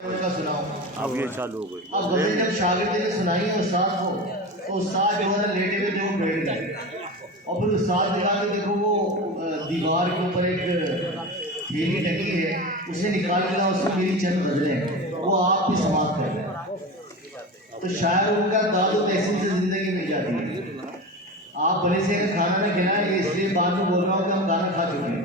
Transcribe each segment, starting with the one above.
उसका सुनाओ। अब ये चालू हो गई। अब गज़ल जब शागिर्द ने सुनाई है उस्ताद को, तो उस्ताद जो है ना लेटे हुए थे वो बैठ गए, और फिर उस्ताद दिखा के देखो वो दीवार के ऊपर एक थैली टंगी है, उसे निकाल के लाओ, उससे मेरी चंद गज़लें हैं, वो आप भी समाप्त कर रहे हैं। तो शायर उनका दादो तहसीन से ज़िंदगी मिल जाती है। आप बड़े से खाना नहीं खिलाएं, इसलिए बाद में बोल रहा हूँ कि हम खाना खा चुके हैं,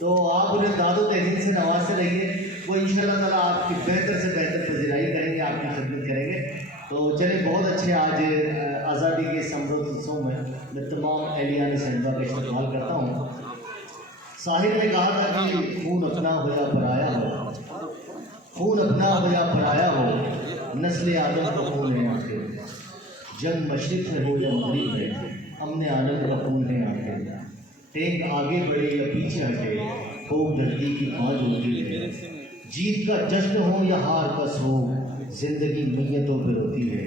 तो आप उन्हें दादो तहसीन से नवाजते रहिए, वो इंशाअल्लाह ताला आपकी बेहतर से बेहतर पजीराई करेंगे, आपकी खिदमत करेंगे। तो चलिए, बहुत अच्छे आज आज़ादी के समृद्ध उत्सव में मैं तमाम एहलियान सेंधा का इस्तेमाल करता हूँ। साहिर ने कहा था कि खून अपना हो या पराया हो, खून अपना हो या पराया हो, नस्ल आदम का खून है आखिर, जंग मशरिक़ है हो या मगरिब है, हमने आलम का खून है आखिर, टेक आगे बढ़े या पीछे हटे, खूब धरती की पाँच होती है, जीत का जश्न हो या हार का सोग, जिंदगी नीयतों पर होती है,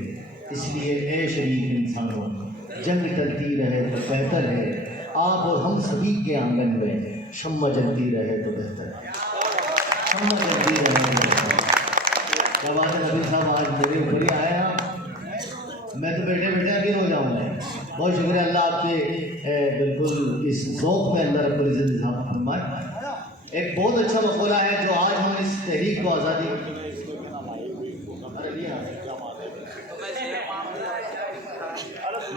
इसलिए ए शरीफ इंसानों, जंग टलती रहे तो बेहतर है, आप और हम सभी के आंगन में शम्मा जलती रहे तो बेहतर है, शम्मा जलती रहे तो बेहतर है। क्या बात है नबी साहब, आज मेरे ऊपर ही आए हैं, मैं तो बैठे बैठे अभी हो जाऊँगा। बहुत शुक्रिया अल्लाह आपके बिल्कुल इस ज़ौक़ में अल्लाह रब्बुल इज़्ज़त इज़ाफ़ा फरमाए। एक बहुत अच्छा मक़ौला है जो आज हम इस तहरीक को आज़ादी,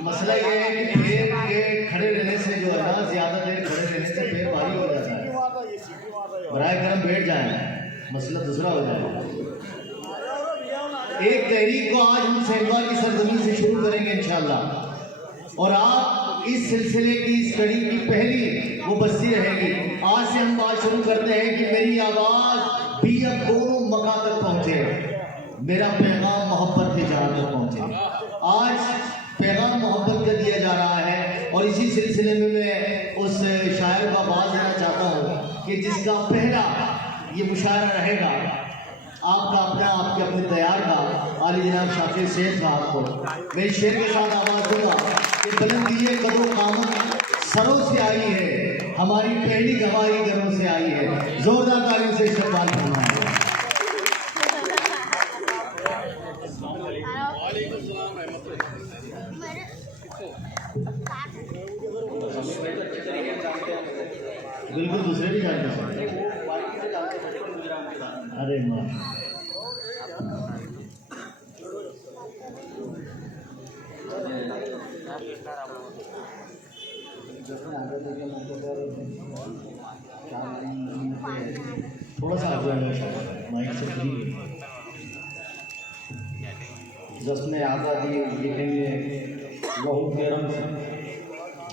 मसला ये है कि पैर के खड़े रहने से जो है ना, ज़्यादा देर खड़े रहने से पैर भारी हो जाता है, बराए करम बैठ जाए, मसला दूसरा हो जाएगा। एक तहरीक को आज हम सेंधवा की सरजमीन से शुरू करेंगे इंशाअल्लाह, और आप इस सिलसिले की इस कड़ी की पहली वो बस्ती रहेगी। आज से हम बात शुरू करते हैं कि मेरी आवाज़ भी अब दोनों मका तक पहुँचे, मेरा पैगाम मोहब्बत के जहाँ तक पहुँचे। आज पैगाम मोहब्बत का दिया जा रहा है, और इसी सिलसिले में मैं उस शायर का बात देना चाहता हूँ कि जिसका पहला ये मुशायरा रहेगा आपका अपना, आपके अपने तैयार का आली जनाब शाफी सैयद साहब को मैं शेर के साथ आवाज़ दूंगा कि बुलंदी कदों कामत सरों से आई है, हमारी पहली गवाही घरों से आई है, जोरदार तालियों से इस्तेमाल करना है। बिल्कुल दूसरे भी जानते हैं, अरे माँ थोड़ा सा माइक से फ्री। जश्न आज़ादी लिखेंगे लहू के रंग से,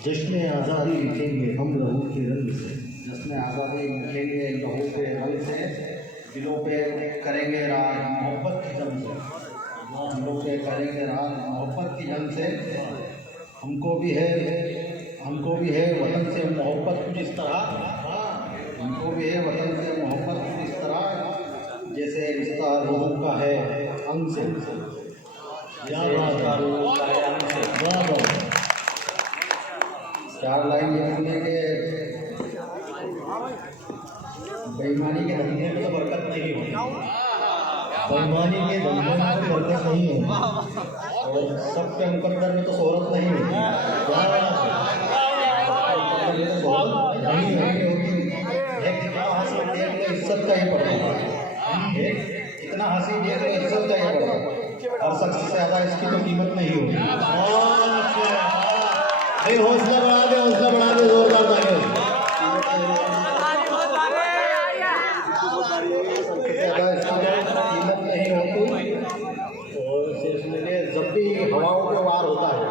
जश्न आज़ादी लिखेंगे हम लहू के रंग से, जश्न आज़ादी लिखेंगे लहू के रंग से, दिलों पे करेंगे राज मोहब्बत की जंग से, दिलों पे करेंगे राज मोहब्बत की जंग से, हमको भी है वतन से मोहब्बत कुछ इस तरह, हमको भी है वतन से मोहब्बत कुछ इस तरह, जैसे रिश्ता रूह का है अंग से, जैसे रिश्ता रूह का है अंग से। चार लाइन ये सुनेंगे, बेईमानी के धंधे में तो बरकत नहीं होगी, बेईमानी के धंधे में तो बरकत नहीं होगी, और सबके मुकद्दर में तो शोहरत नहीं होती, नहीं होती है। कितना हंसी देख लो इज्जत का ही पड़ता है, इतना हंसी देख लो इज्जत का ही पड़ता है, और सबसे ज़्यादा इसकी तो कीमत नहीं होगी। हौसला बढ़ा दे जोरदार तालियों। कीमत नहीं होती, और सिलसिले जब भी हवाओं पे वार होता है,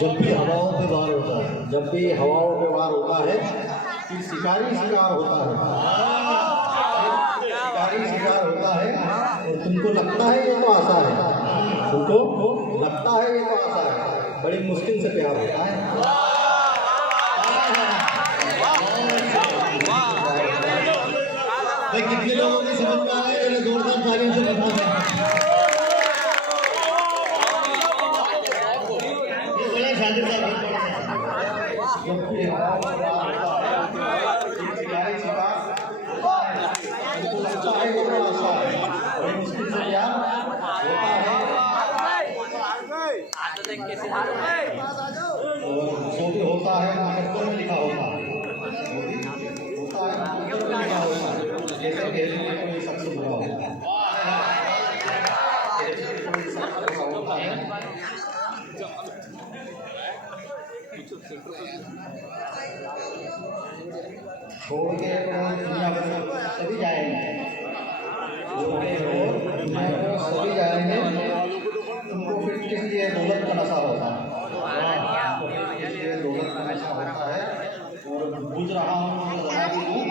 जब भी हवाओं पे वार होता है, जब भी हवाओं पे वार होता है, फिर शिकारी शिकार होता है, शिकारी शिकार होता है, और तुमको लगता है ये तो आशा है, तुमको लगता है ये तो आशा है, बड़ी मुश्किल से प्यार होता है। भाई कितने लोगों की समझ में आ रहा है, जोरदार तालियों से बता दें। ये बड़ा शादी साहब शिकारी शिकार जो भी होता है मुकद्दर में लिखा होता है, होता है मुकद्दर में लिखा होता है। जैसे घेरे में कोई शख्स बुरा होता है, कोई शख्स बुरा होता है, छोड़ के दुनिया को सभी जाएंगे, छोड़ के दुनिया को सभी जाएंगे। उनको फिर किस लिए दौलत का नशा होता है, इसलिए दौलत का नशा होता है। और बुझ रहा हूँ मुझे जला भी दूँ,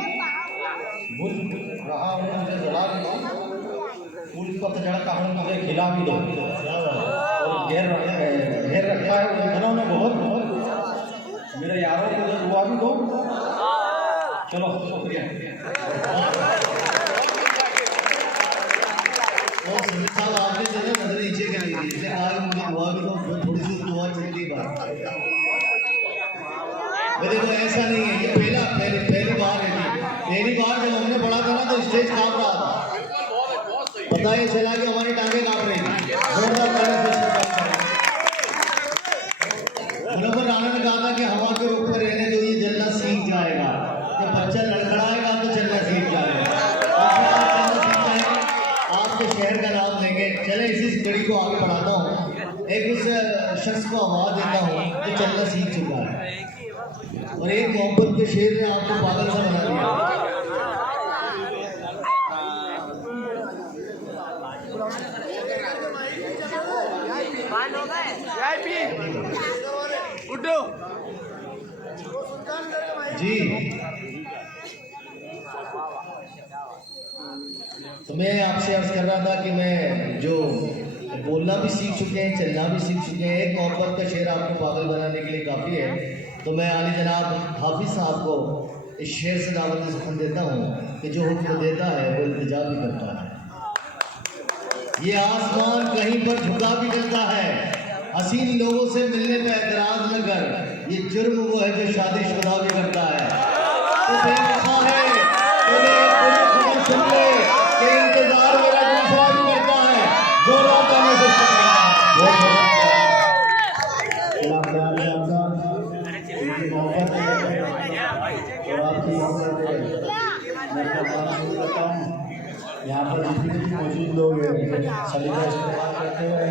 बुझ रहा हूँ मुझे जला भी दूँ, फूल पतझड़ का हूँ मुझे खिला भी दो। और घेर रखा है उलझनों में बहुत, मेरे यारों को दुआ भी दो। चलो शुक्रिया। और सुनील साहब आपने जो है नजर नीचे क्या की, इसने कहा कि मुझे दुआ भी दो, थोड़ी सी दुआ चलती बात। देखो ऐसा नहीं है, ये पहली बार है जी। पहली बार जब हमने पढ़ा था ना तो स्टेज कांप रहा था, पता ही चला कि हमारी टांगें कांप रही थी। जोरदार ताली से मुनव्वर राणा ने कहा था कि हवा के रुख पर रहने दो, ये जलना सीख जाएगा। जब बच्चा लड़खड़ाएगा तो चलना सीख जाएगा। आपके शहर का नाम लेंगे, चले इसी कड़ी को आगे बढ़ाता हूँ। एक उस शख्स को आवाज देता हूँ जो चलना सीख चुका है, और एक मोहब्बत के शेर ने आपको पागल सा बना दिया। जी तो मैं आपसे अर्ज कर रहा था कि मैं जो बोलना भी सीख चुके हैं, चलना भी सीख चुके हैं, एक मोहब्बत का शेर आपको पागल बनाने के लिए काफ़ी है। तो मैं आली जनाब हाफिज साहब को इस शेर से दावत सुखन देता हूँ कि जो हुक्म देता है वो इल्तिजा भी करता है। ये आसमान कहीं पर झुका भी करता है, हसीन लोगों से मिलने पे एतराज न कर, ये जुर्म वो है जो शादीशुदा भी करता है। तो बेवफा है, खबर सुन ले कि इंतजार मेरा दूसरा भी करता है, जो रात आने से मोहब्बत है और आपकी यहाँ पर जितने भी मौजूद लोग हैं सलीका इस्तेमाल करते हुए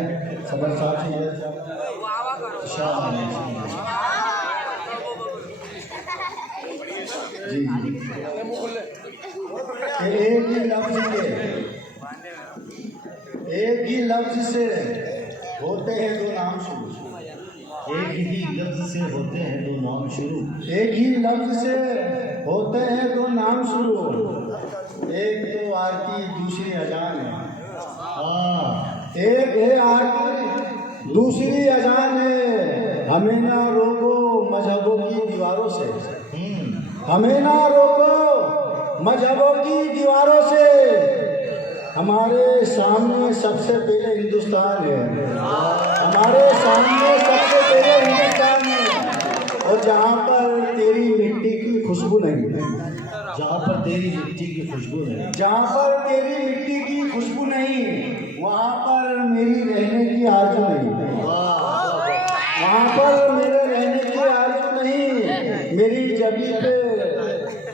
सदर साहब जी एक ही लफ्ज से होते हैं दो नाम शुरू, एक ही लफ्ज से होते हैं दो नाम शुरू, एक ही लफ्ज से होते हैं दो नाम शुरू, एक तो आरती दूसरी अजान है। एक है आरती दूसरी अजान है, हमें ना रोको मजहबों की दीवारों से, हमें ना रोको मजहबों की दीवारों से, हमारे सामने सबसे पहले हिंदुस्तान है, हमारे सामने सबसे पहले हिंदुस्तान है। और जहाँ पर तेरी मिट्टी की खुशबू नहीं, जहाँ पर तेरी मिट्टी की खुशबू नहीं, जहाँ पर तेरी मिट्टी की खुशबू नहीं, वहाँ पर मेरी रहने की आरज़ू नहीं, वहाँ पर मेरे रहने की आरज़ू नहीं। मेरी जबी पे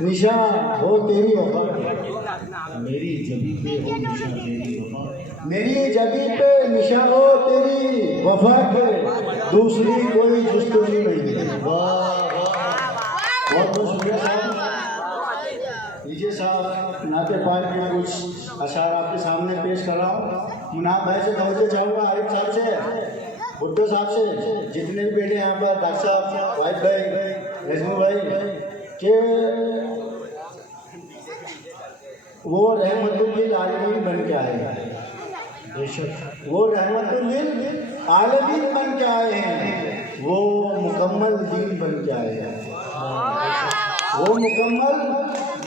निशान हो तेरी वफा, मेरी जबी पे हो निशान तेरी वफा, मेरी जबी पे निशान हो तेरी वफा के, दूसरी कोई जुस्तजू नहीं। बहुत बहुत शुक्रिया साहब। लीजिए साहब, नाते पाक के कुछ अशार आपके सामने पेश कर रहा हूँ। मुनाफ भाई से तवज्जो चाहूँगा, आरिफ साहब से, भुट्टो साहब से, जितने भी बैठे यहाँ पर, डॉक्टर साहब, वाहिद भाई, रजमू भाई, के वो रहमतुल्लिल आलमीन बन के आए हैं। बेशक वो रहमतुल्लिल आलमीन बन के आए हैं, वो मुकम्मल दीन बन के आए हैं, वो मुकम्मल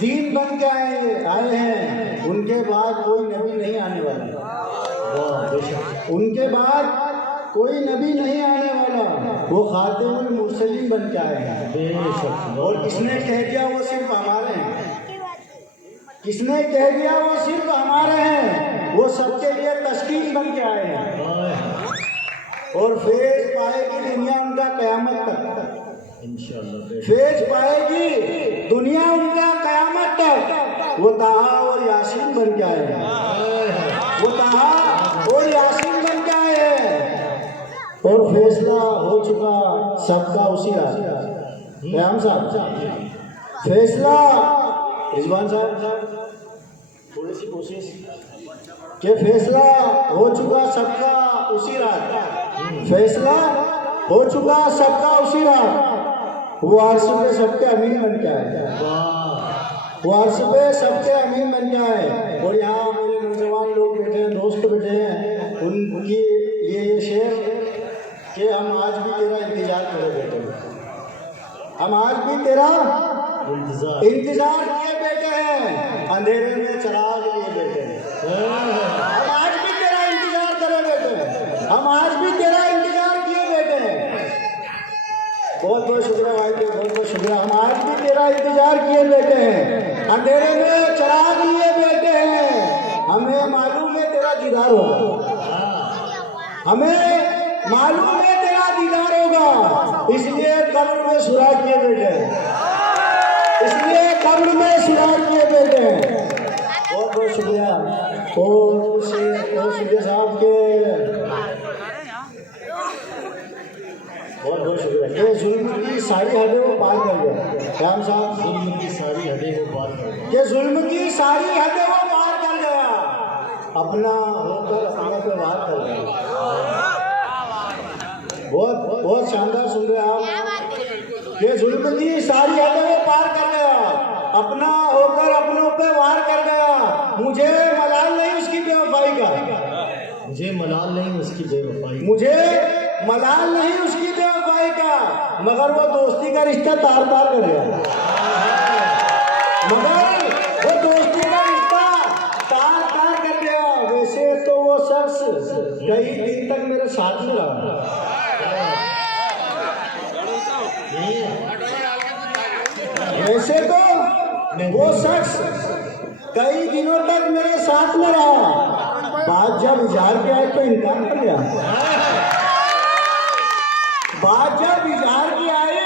दीन बन के आए हैं। उनके बाद कोई नबी नहीं आने वाला, उनके बाद कोई नबी नहीं आने वाला, वो खातिमुल मुरसलीन बन के आए हैं। बेशक। और किसने कह दिया वो सिर्फ हमारे हैं, किसने कह दिया वो सिर्फ हमारे हैं, वो सबके लिए तस्कीन बन के आए हैं। और फैज पाएगी दुनिया उनका कयामत तक। इंशाअल्लाह फैज पाएगी दुनिया उनका कयामत तक। वो ताहा और यासीन बन के आए हैं, वो ताहा और यासीन बन के आए हैं। और फैसला हो चुका सबका उसी रात। हम साहब फैसला रिजवान साहब थोड़ी सी कोशिश कि फैसला हो चुका सबका उसी रात। फैसला हो चुका सबका उसी रात। वो अर्श पे सबके अमीन बन के आए, वो अर्श पे सबके अमीन बन के आए। और यहाँ मेरे नौजवान लोग बैठे हैं, दोस्त बैठे हैं, उनकी ये शेर कि हम आज भी तेरा इंतजार करे बैठे हैं, हम आज भी तेरा इंतजार किए बैठे हैं, अंधेरे में चिराग लिए बैठे हैं। हम आज भी तेरा इंतजार करे बैठे हैं, हम आज भी तेरा इंतजार किए बैठे हैं। बहुत बहुत शुक्रिया भाई, बहुत बहुत शुक्रिया। हम आज भी तेरा इंतजार किए बैठे हैं, अंधेरे में चिराग लिए बैठे हैं। हमें मालूम है तेरा दीदार होगा, हमें मालूम है तेरा दीदार होगा, इसलिए कब्र में सुराग किए बैठे हैं, इसलिए कब्र में सुराग किए बैठे हैं। बहुत बहुत शुक्रिया। और शुक्रिया साहब के बहुत बहुत शुक्रिया। ये जुल्म की सारी हदें वो पार कर गया। श्याम साहब जुल्म की सारी हदें वो पार कर गया, ये जुल्म की सारी हदें वो पार कर गया, अपना होकर अपने पे वार कर गया। बहुत बहुत शानदार सुन रहे आप। ये जुल्म की सारी हदें वो पार कर गया, अपना होकर अपनों पे वार कर गया। मुझे मलाल नहीं उसकी बेवफाई का, मुझे मलाल नहीं उसकी बेवफाई, मुझे मलाल नहीं उसकी बेवफाई का, मगर वो दोस्ती का रिश्ता तार तार कर गया, मगर वो दोस्ती का रिश्ता तार तार कर गया। वैसे तो वो शख्स कई दिन तक मेरे साथ में रहा, वैसे तो वो शख्स कई दिनों तक मेरे साथ में रहा। बात जब इजहार के आए तो इनकार कर गया, बात जब इजहार की आए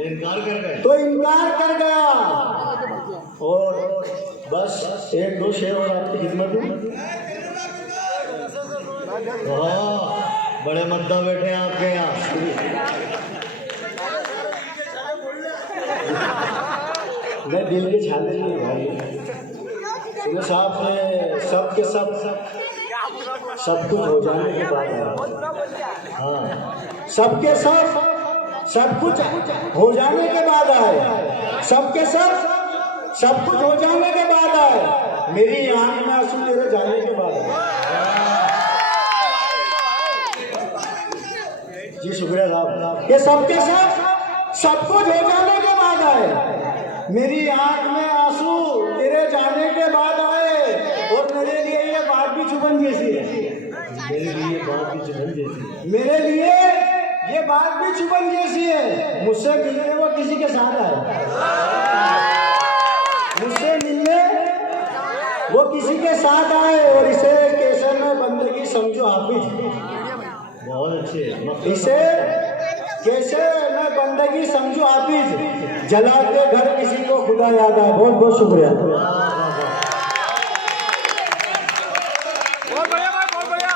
इनकार कर गए, तो इनकार कर गया। और बस एक दो शेर और आपकी खिदमत में। बड़े मद्दा बैठे हैं आपके यहाँ। मैं दिल के छाले नहीं भाई, सुबह साहब ने सब के सब कुछ हो जाने के बाद आए। हाँ, सबके सब कुछ हो जाने के बाद आए, सबके सब कुछ हो जाने के बाद आए। मेरी आंख में आंसू तेरे जाने के बाद आए। जी शुक्रिया साहब। ये सबके सब कुछ हो जाने के बाद आए, मेरी आंख में आंसू तेरे जाने के बाद आए। और मेरे लिए ये बात भी चुभन जैसी है, मेरे लिए बात भी चुभन जैसी, मेरे लिए ये बात भी चुभन जैसी है। मुझसे मिलने वो किसी के साथ आए, मुझसे मिलने वो किसी के साथ आए। और इसे कैसे मैं बंदगी समझू हाफिज, बहुत अच्छे। इसे कैसे मैं बंदगी समझू हाफिज, जला के घर किसी को खुदा याद आए। बहुत बहुत शुक्रिया। बहुत बढ़िया भाई, बहुत बढ़िया।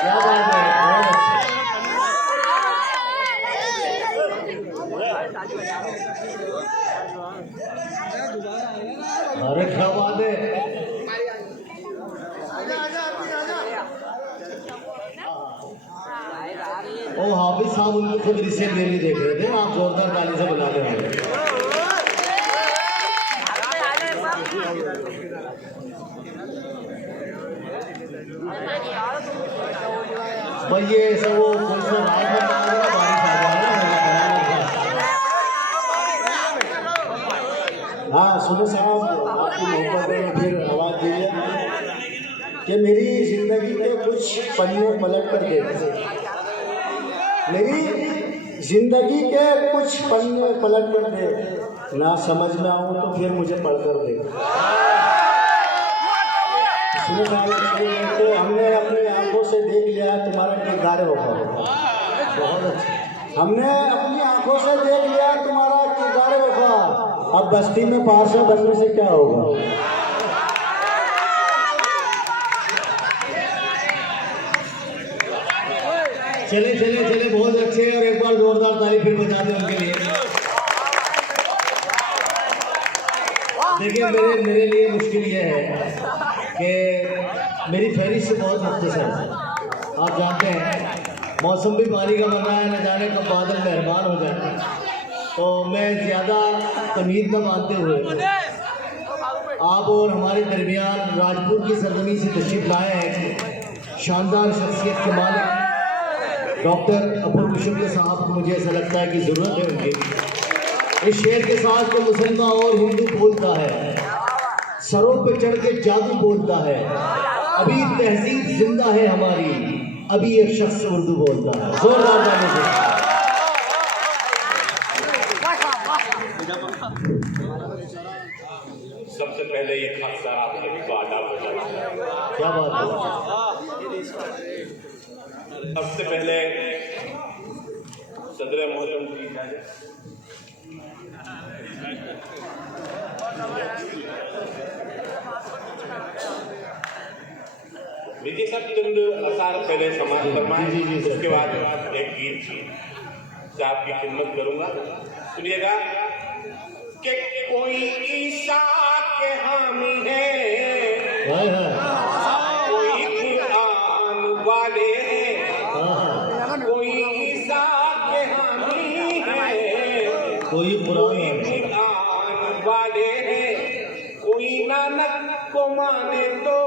क्या बात है, अरे क्या बात है। ओ हाफिज साहब उनको खुद रिसेल डेली देख रहे थे, आप जोरदार ताली से बुला रहे हैं। भाई ये सब वो कोई सा रात में बारिश आ जाए। हाँ सुनो साहब, आपकी मोहब्बत में फिर आवाज़ दीजिए कि मेरी जिंदगी के कुछ पन्ने पलट कर देखे, मेरी जिंदगी के कुछ पन्ने पलट कर दे। ना समझ में आऊँ तो फिर मुझे पढ़ कर दे। सुनो साहब, तो हमने अपनी आंखों से देख लिया तुम्हारा किरदार वफा। बहुत अच्छा। हमने अपनी आंखों से देख लिया तुम्हारा किरदार वफा। अब बस्ती में पार्षद बनने से क्या होगा? चले चले चले, बहुत अच्छे, और एक बार जोरदार ताली फिर बजा दें उनके लिए। देखिए, मेरे लिए मुश्किल ये है कि मेरी फहरिस्त बहुत मुख्तसर है। आप जानते हैं मौसम भी पानी का बन रहा है, न जाने कब बादल मेहरबान हो जाए। तो मैं ज़्यादा तमीज़ न मानते हुए आप और हमारे दरमियान राजपूत की सरजमी से तशरीफ लाए हैं शानदार शख्सियत के मालिक डॉक्टर अबुल मुशक्किल साहब को। मुझे ऐसा लगता है कि ज़रूरत है उनकी। इस शेर के साथ जो मुसलमान और हिंदू बोलता है, सरों पे चढ़ के जादू बोलता है, अभी तहजीब जिंदा है हमारी, अभी एक शख्स उर्दू बोलता है। जोरदार ताली से। सबसे पहले ये खासा आप सभी को आदाब बताना। क्या बात है। सबसे पहले सदर मोहतरम की इजाजत। विजय साहब चंद असार पहले समाज फरमाए, उसके बाद एक गीत से आपकी खिदमत करूंगा। सुनिएगा कि कोई ईसा के हामी है, कोई कुरान वाले हैं, कोई ईसा के हामी है, कोई कुरान वाले हैं, कोई नानक को माने तो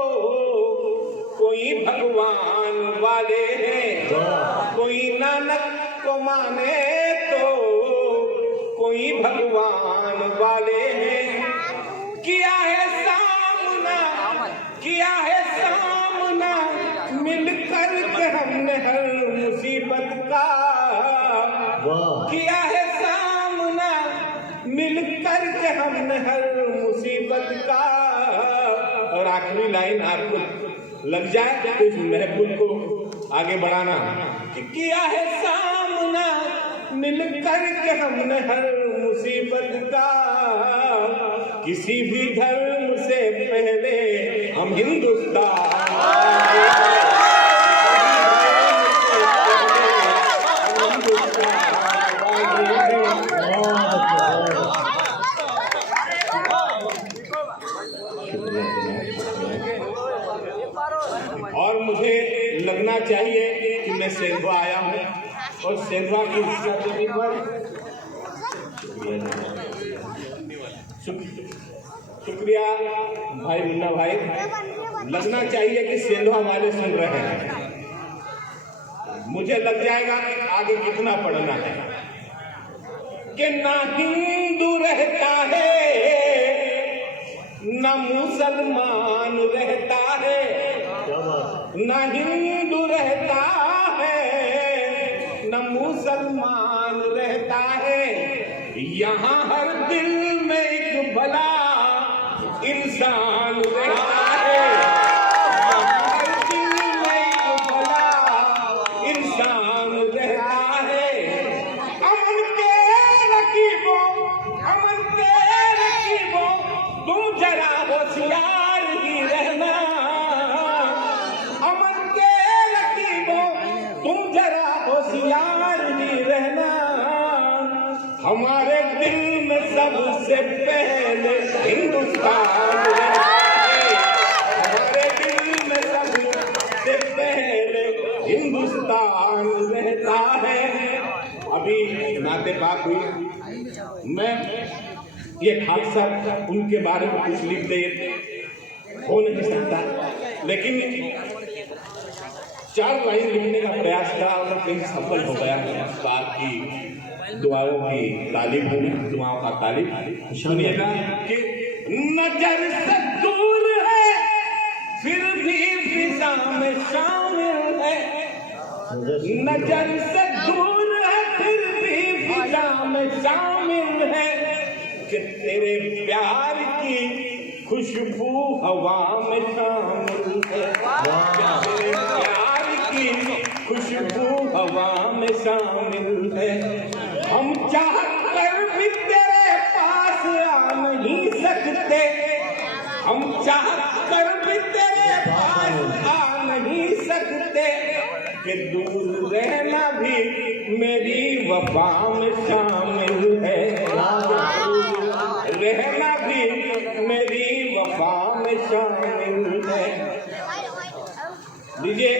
कोई भगवान वाले हैं, कोई नानक को माने तो कोई भगवान वाले हैं। किया है सामना मिल कर के हमने हर मुसीबत का, किया है सामना मिल कर के हमने हर मुसीबत का। और आखिरी लाइन आपको लग जाए तो इस महफिल को आगे बढ़ाना कि किया है सामना मिल कर के हमने हर मुसीबत का। किसी भी धर्म से पहले हम हिंदुस्तान, और मुझे लगना चाहिए कि मैं सेंधवा आया हूँ और सेंधवा की देने पर शुक्रिया भाई मुन्ना भाई। लगना चाहिए कि सेंधवा वाले सुन रहे हैं। मुझे लग जाएगा कि आगे कितना पढ़ना है कि ना हिंदू रहता है ना मुसलमान रहता है, ना हिंदू रहता है ना मुसलमान रहता है। यहाँ हर दिल में एक भला इंसान रहता है, हर दिल में एक भला इंसान रहता है। अमन के रकीबों तुम जरा होशियार ही रहना, अमन के रकीबों तुम जरा होशियार ही रहना। हमारे दिल में सबसे पहले हिंदुस्तान रहता है, हमारे दिल में सबसे पहले हिंदुस्तान रहता है। अभी नाते बात हुई, मैं ये हादसा उनके बारे में कुछ लिख दे हो नहीं सकता, लेकिन 4 लाइन लिखने का प्रयास था और कहीं सफल हो गया। आपकी दुआओं की तालीफ होगी, दुआओं का तालीफ। सुनिएगा कि नजर से दूर है फिर भी फिजा में शामिल है, नजर से दूर है फिर भी फिजा में शामिल है। कि तेरे प्यार की खुशबू हवा में शामिल है, तेरे प्यार की खुशबू हवा में शामिल है। हम चाह कर भी तेरे पास आ नहीं सकते, हम चाह कर भी तेरे पास आ नहीं सकते, कि दूर रहना भी मेरी वफा में शामिल है, रहना भी मेरी वफा में शामिल है। लीजिए,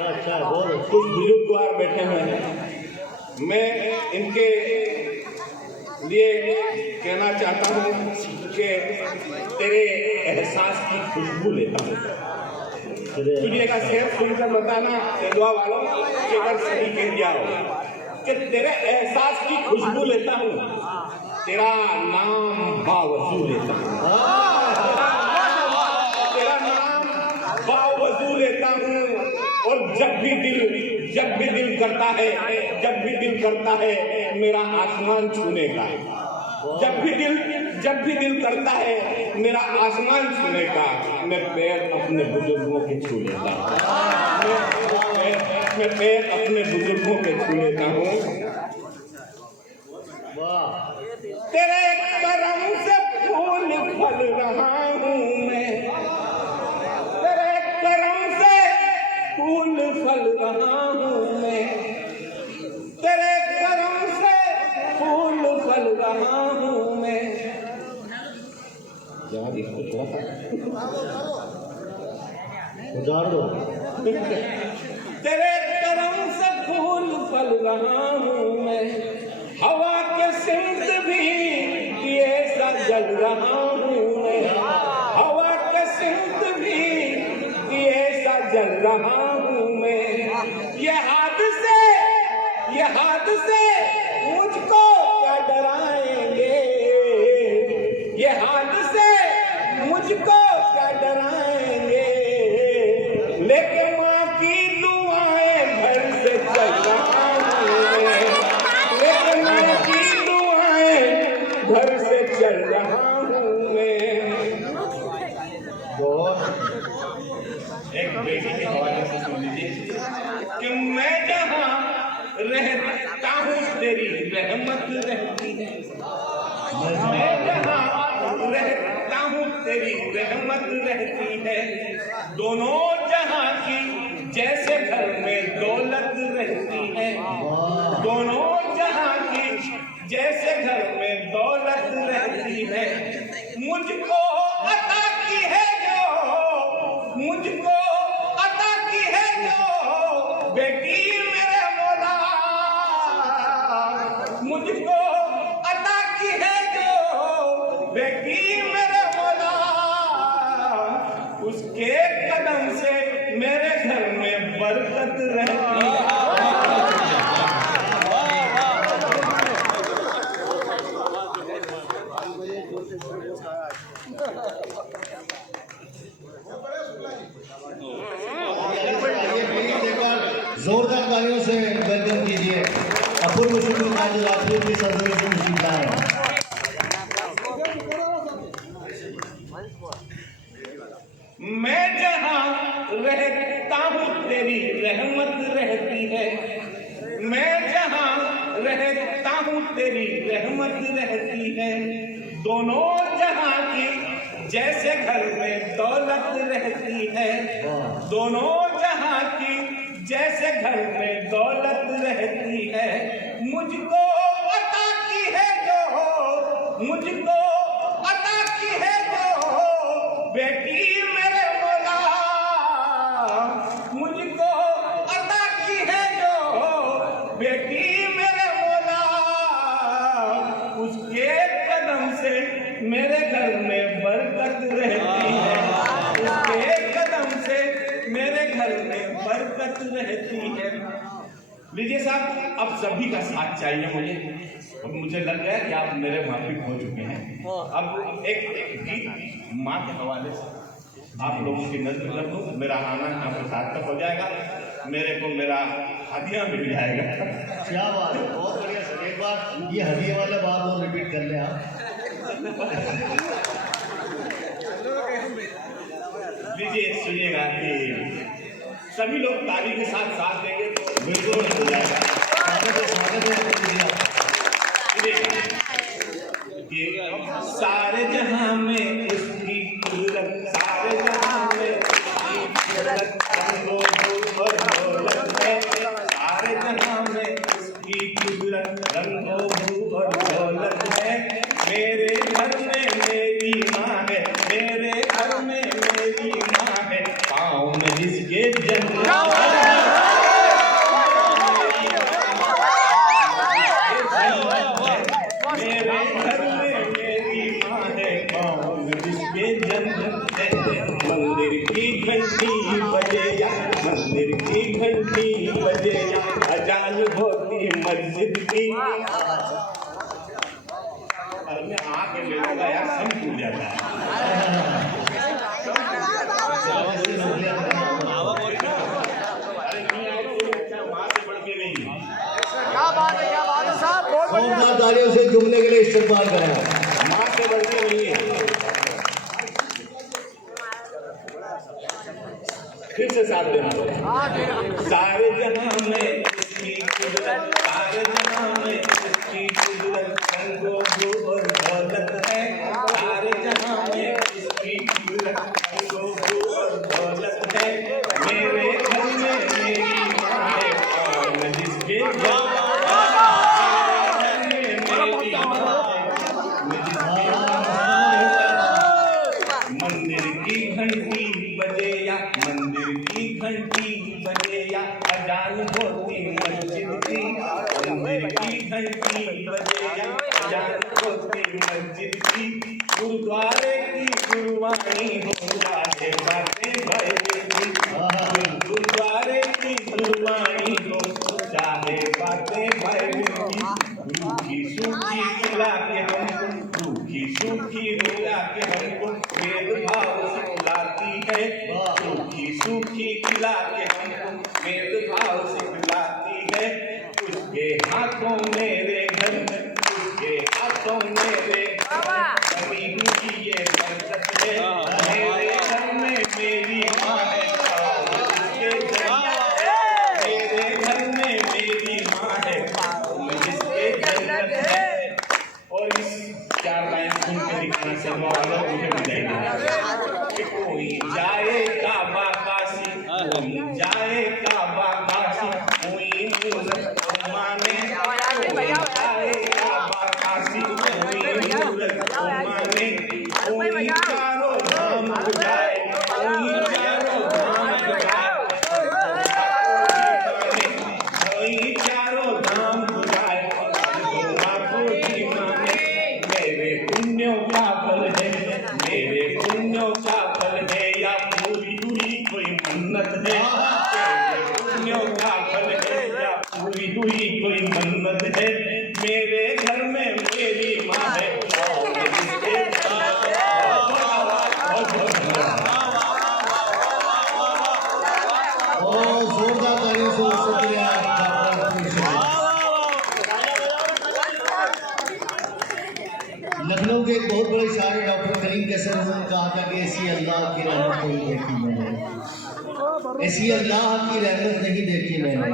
अच्छा बोलो। कुछ बुजुर्ग बैठे हुए हैं, मैं इनके लिए कहना चाहता हूँ कि तेरे एहसास की खुशबू लेता हूँ। सुनिएगा, शेर सुनकर बताना तेंदुआ वालों कि अगर सही कह दिया हो कि तेरे एहसास की खुशबू लेता हूँ, तेरा नाम बावजू लेता हूँ, तेरा नाम बावजू लेता हूँ। और जब भी दिल करता है मेरा आसमान छूने का, जब भी दिल करता है मेरा आसमान छूने का, मैं पैर अपने बुजुर्गों के छू लेता हूँ, मैं पैर अपने बुजुर्गों के छू लेता हूँ। तेरे करम से फूल फल रहा हूँ मैं, तेरे करम से फूल फल रहा हूँ मैं, तेरे करम से फूल फल रहा हूँ मैं। यार इसको थोड़ा उतार दो। तेरे करम से फूल फल रहा हूँ मैं, हवा के सिमत भी ये सा जल रहा हूँ मैं, हवा के सिमत भी ये सा जल रहा हूँ मैं। ये हादसे मुझको क्या डराएंगे, ये हादसे मुझको क्या डराएंगे, लेकिन माँ की दुआएं घर से चल रहा हूँ मैं, लेकिन माँ की दुआएं घर से चल रहा हूँ मैं। एक बेटी के हवाले से सुन लीजिए कि मैं जहाँ रहता हूँ तेरी रहमत रहती है, मैं जहाँ रहता हूँ तेरी रहमत रहती है। दोनों जहाँ की जैसे घर में दौलत रहती है, दोनों जहाँ की जैसे घर में दौलत रहती है। मुझको अता की है जो, मुझको अता की है जो बेटी मेरे मौला, मुझको अता की है जो बेटी मेरे मौला, उसके कदम से मेरे घर में बरकत रहती है। जोरदार तालियों से वेलकम कीजिए अपूर्व शुक्र काजी राजपूत की सरजमी से मुसीबताएं। मैं जहाँ रहता हूँ तेरी रहमत रहती है, मैं जहाँ रहता हूँ तेरी रहमत रहती है। दोनों जहाँ की जैसे घर में दौलत रहती है, दोनों जहाँ की जैसे घर में दौलत रहती है। मुझको अता की है जो, मुझको अता की है जो बेटी मेरे मौला, मुझको अता की है जो बेटी मेरे मौला, उसके कदम से मेरे घर में बरकत रहती है, उसके कदम से मेरे घर में बरकत रहती है। लीजिए साहब, अब सभी का साथ चाहिए मुझे। अब मुझे लग गया कि आप मेरे माफिक हो चुके हैं। अब एक गीत माँ के हवाले से आप लोगों की नजर कर दूं, मेरा आना आपके साथ तक हो जाएगा, मेरे को मेरा हदिया मिल जाएगा। क्या बात है, बहुत बढ़िया सर। एक बार ये हदिये वाला बात और रिपीट कर लें आप। लीजिए, सुनिएगा कि सभी लोग ताली के साथ साथ देंगे तो बिल्कुल हो जाएगा। कि सारे जहां में उसकी कुदरत, सारे जहां में उसकी कुदरत, रंगों रूप और दौलत है। सारे जहां में उसकी कुदरत, रंगों रूप और दौलत है। मेरे घर में मेरी माँ है, मेरे घर में मेरी माँ है, पाँव में जिसके जन्म मंदिर की घंटी बजे या, मंदिर की घंटी बजे या, अजान होती मस्जिद की। अरे मैं आके ले लूंगा यार, सब भूल जाता है। अरे नहीं आए तो माँ से बढ़ के नहीं। क्या बात है साहब, बहुत बढ़िया। जोरदार तालियों से जुमले के लिए इस्तेमाल करें। माँ से बढ़ के नहीं है। फिर से साथ देना। सारे जहां में इसकी कुदरत, सारे जहां में इसकी कुदरत, रंगों रूप और दौलत है। सारे जहां में इसकी कुदरत, रंगों रूप और दौलत है। मेरे घर में मेरी माँ है, और जिसके मंदिर की घंटी बजे या, मंदिर की घंटी बजे या, अजान होती मस्जिद की। मंदिर की घंटी बजे या, अजान होती मस्जिद की। गुरुद्वारे की गुरुवाणी हो चाहे बातें भाई की, गुरुद्वारे की गुरुवाणी हो चाहे बातें भाई की। रूखी सूखी खिला के हमको, रूखी सूखी खिला के हमको भेदभाव सिखलाती है। सूखी सूखी खिला के हमको भेदभाव सिखलाती है। उसके हाथों मेरे घर में, उसके हाथों मेरे कभी हुई ये बरकत है। मेरे घर में मेरी माँ है, जिसके जन्नत है। मेरे घर में मेरी माँ है, जिसके जन्नत है। और इस 4 लाइन सुन के दिखाना चाहूँगा वालों, मुझे बताइए कि कोई जाए काबा काशी, कोई जाए काबा काशी, कोई मूरत को माने, कोई जाए काबा काशी, कोई मूरत को माने, कोई चारों धाम को जाए, कोई चारों धाम को जाए, कोई चारों धाम को जाए, मेरे पुण्यों का फल है, मेरे पुण्यों का फल है, या पूरी हुई कोई मन्नत है। मेरे पुण्यों का फल है, या पूरी हुई कोई मन्नत है। मेरे घर में मेरी माँ है, और जिसके जोरदार तालियों से शुक्रिया। लखनऊ के एक बहुत बड़े शायर डॉक्टर करीम कैसर ने कहा था कि ऐसी अल्लाह की रहमत नहीं देखी मैंने, ऐसी अल्लाह की रहमत नहीं देखी मैंने,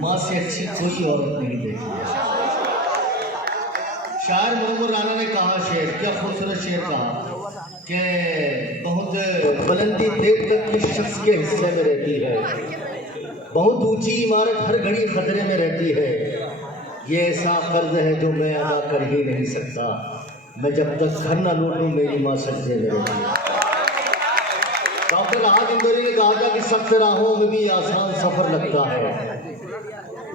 माँ से अच्छी कोई औरत नहीं देखी। शायर मोहम्मद राना ने कहा, शेर क्या खूबसूरत शेर कहा कि बहुत बुलंदी देख तक किस शख्स के हिस्से में रहती है, बहुत ऊंची इमारत हर घड़ी खतरे में रहती है। ये ऐसा कर्ज है जो मैं अदा कर ही नहीं सकता, मैं जब तक घर न लौटूं मेरी माँ सजदे में रहती है। डॉक्टर राहत इंदौरी ने कहा था कि सख्त राहों में भी आसान सफर लगता है,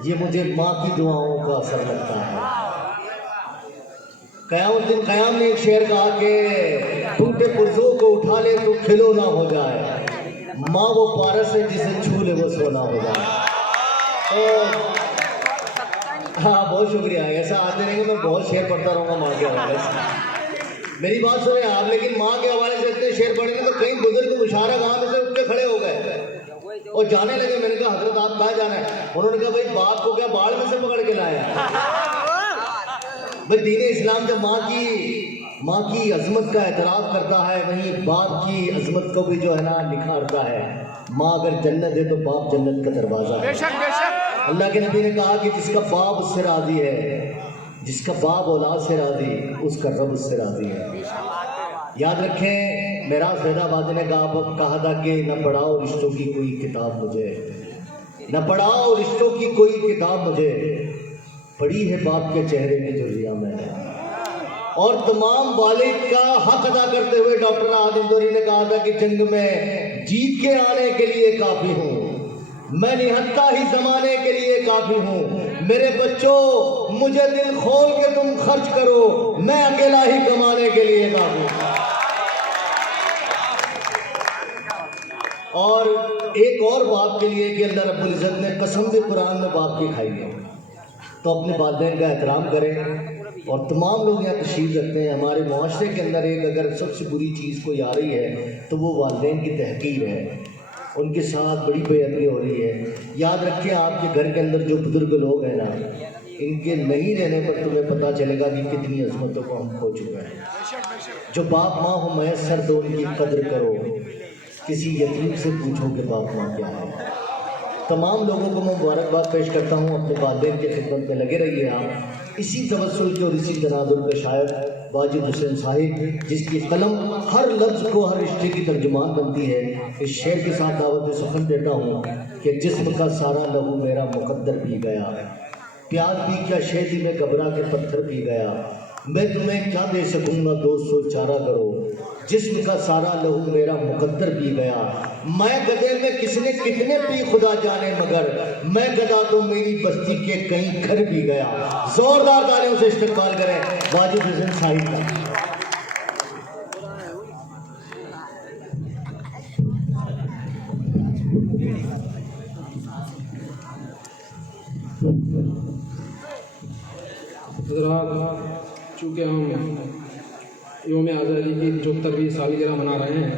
ये मुझे माँ की दुआओं का असर लगता है। कयामुद्दीन क़याम ने एक शेर कहा कि टूटे पुर्जों को उठा ले तो खिलौना हो जाए, माँ वो पारस है जिसे छू ले वो सोना हो जाए। तो हाँ, बहुत शुक्रिया। ऐसा आते रहेंगे, मैं बहुत शेर पढ़ता रहूँगा माँ के हवाले से। मेरी बात सुने आप, लेकिन माँ के हवाले से इतने शेर पढ़ेंगे तो कई बुजुर्ग मुशारा गाँव में से उठ के खड़े हो गए और जाने लगे। मैंने कहा हजरत आप कहाँ जाना है? उन्होंने कहा भाई बाप को क्या बाढ़ में से पकड़ के लाया। भाई दीन इस्लाम जब माँ की माँ की अजमत का एतराफ़ करता है, वहीं बाप की अजमत को भी जो है ना निखारता है। माँ अगर जन्नत है तो बाप जन्नत का दरवाज़ा है। बेशक बेशक। अल्लाह के नबी ने कहा कि जिसका बाप उससे राज़ी है, जिसका बाप औलाद से राज़ी, उसका रब उससे राज़ी है। याद रखें, मेराज फैदाबादी ने कहा था कि न पढ़ाओ रिश्तों की कोई किताब मुझे, न पढ़ाओ रिश्तों की कोई किताब मुझे, पढ़ी है बाप के चेहरे की जो रिया मैंने। और तमाम वालिद का हक अदा करते हुए डॉक्टर आदिल इंदौरी ने कहा था कि जंग में जीत के आने के लिए काफ़ी हूँ, मैं निहत्ता ही ज़माने के लिए काफ़ी हूँ। मेरे बच्चों, मुझे दिल खोल के तुम खर्च करो, मैं अकेला ही कमाने के लिए काफ़ी हूँ। और एक और बाप के लिए कि अल्लाह रब्बुल इज़्ज़त ने कसम से कुरान में बाप की खाई है, तो अपने वालिदैन का एहतराम करें। और तमाम लोग यहाँ तशरीफ़ रखते हैं। हमारे मुआशरे के अंदर एक अगर सबसे बुरी चीज़ कोई आ रही है तो वो वालिदैन की तहक़ीर है, उनके साथ बड़ी बेअदबी हो रही है। याद रखिए, आपके घर के अंदर जो बुजुर्ग लोग हैं ना, इनके नहीं रहने पर तुम्हें पता चलेगा कि कितनी अज़मतों को हम खो चुके हैं। जो बाप माँ हो मैसर तो उनकी कद्र करो, किसी यतीम से पूछो कि बाप माँ क्या है। तमाम लोगों को मैं मुबारकबाद पेश करता हूँ, अपने वालिदैन की खिदमत में लगे रहिए आप। इसी तवस्सुल के और इसी तनाज़ुर के शायर वाजिद हुसैन साहिब, जिसकी कलम हर लफ्ज़ को हर रिश्ते की तर्जुमान बनती है, इस शेर के साथ दावत सुखन देता हूँ कि जिस्म का सारा लहू मेरा मुकद्दर पी गया, प्याज पी क्या शेदी में घबरा के पत्थर पी गया, मैं तुम्हें क्या दे सकूँगा दोस्तों चारा करो, जिस्म का सारा लहू मेरा मुकद्दर पी गया, मैं गधे में किसने कितने पी खुदा जाने, मगर मैं गधा तो मेरी बस्ती के कई घर भी गया। जोरदार तालियों से इस्तकबाल करें वाजिद हुसैन साहिब का। चूँकि हम योम आज़ादी की 74वीं सालगिरह मना रहे हैं,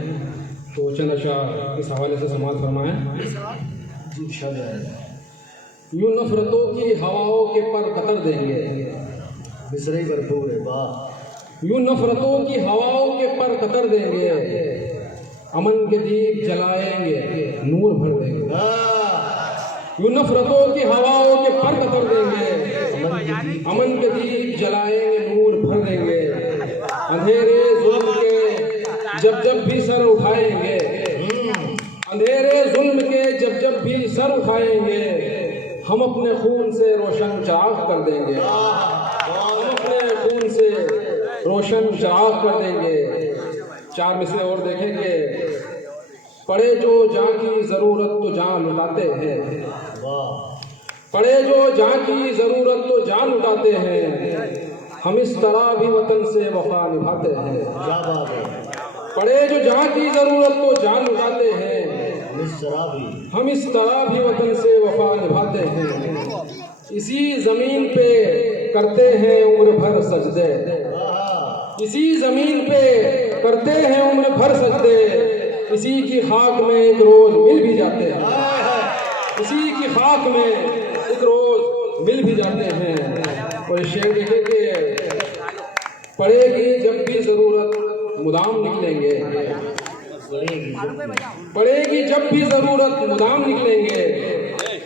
तो चंद अशआर इस हवाले से समाअत फरमाएँ। यूँ नफरतों की हवाओं के पर कतर देंगे, मिसरे भरपूर है वाह। यूँ नफरतों की हवाओं के पर कतर देंगे, अमन के दीप जलाएंगे नूर भर देंगे। यूँ नफरतों की हवाओं के पर कतर देंगे, अमन के दीप जलाएंगे नूर भर देंगे। अंधेरे जुल्म के जब भी सर उठाएंगे, अंधेरे जुल्म के जब भी सर उठाएंगे, हम अपने खून से रोशन चिराग कर देंगे, हम अपने खून से रोशन चिराग कर देंगे। 4 मिसरे और देखेंगे। पड़े जो जहाँ की ज़रूरत तो जान लुटाते हैं, पड़े जो जहाँ की ज़रूरत तो जान लुटाते हैं, हम इस तरह भी वतन से वफा निभाते हैं। क्या बात है। पड़े जो जहाँ की ज़रूरत तो जान लुटाते हैं, हम इस तरह भी वतन से वफा निभाते हैं। इसी ज़मीन पे करते हैं उम्र भर सजदे, इसी ज़मीन पे करते हैं उम्र भर सजदे, इसी की खाक में एक रोज़ मिल भी जाते हैं, इसी की खाक में एक रोज़ मिल भी जाते हैं। और शेर देखें कि पड़ेगी जब भी ज़रूरत मुदाम निकलेंगे, पड़ेगी जब भी ज़रूरत मुदाम निकलेंगे,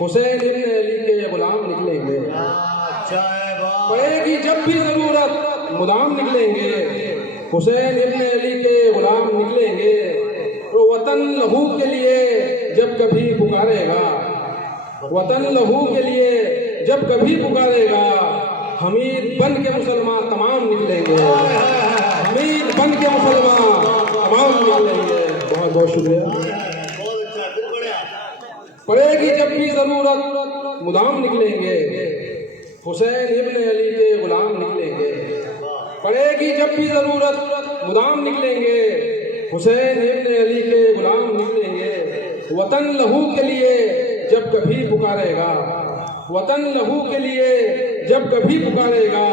हुसैन इब्न अली के गुलाम निकलेंगे। पड़ेगी जब भी ज़रूरत मुदाम निकलेंगे, हुसैन इब्न अली के गुलाम निकलेंगे। तो वतन लहू के लिए जब कभी पुकारेगा, वतन लहू के लिए जब कभी पुकारेगा, हमीद बन के मुसलमान तमाम निकलेंगे, हमीद बन के मुसलमान तमाम निकलेंगे। बहुत बहुत शुक्रिया। पड़ेगी जब भी ज़रूरत मुदाम निकलेंगे, हुसैन इब्न अली के गुलाम निकलेंगे। पड़ेगी जब भी ज़रूरत मुदाम निकलेंगे, हुसैन इब्न अली के गुलाम निकलेंगे। वतन लहू के लिए जब कभी पुकारेगा, वतन लहू के लिए जब कभी पुकारेगा,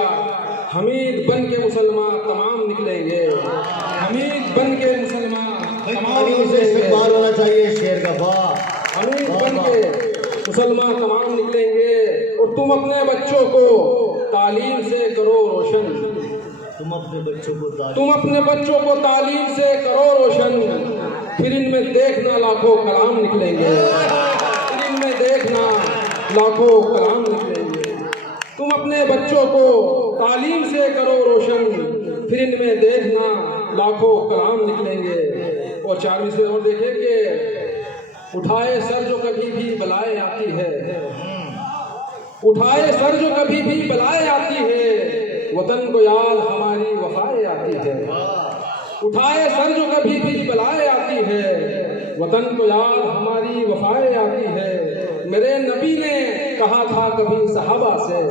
हमीद बन के मुसलमान तमाम निकलेंगे, हमीद बन के मुसलमान तमाम निकलेंगे। होना चाहिए शेर का वाह। हमीद बन के मुसलमान तमाम निकलेंगे। और तुम अपने बच्चों को तालीम से करो रोशन, तुम अपने बच्चों को तुम अपने बच्चों को तालीम से करो रोशन, फिर इनमें देखना लाखों कलाम निकलेंगे, फिर इनमें देखना लाखों कलाम निकलेंगे। तुम अपने बच्चों को तालीम से करो रोशन, फिर इनमें देखना लाखों कलाम निकलेंगे। और 4वीं से और देखें कि उठाए सर जो कभी भी बलाए आती है, उठाए सर जो कभी भी बलाए आती है, वतन को याद हमारी वफाएं आती है। उठाए सर जो कभी भी बलाए आती है, वतन को याद हमारी वफाएं आती है। मेरे नबी ने कहा था कभी सहाबा से,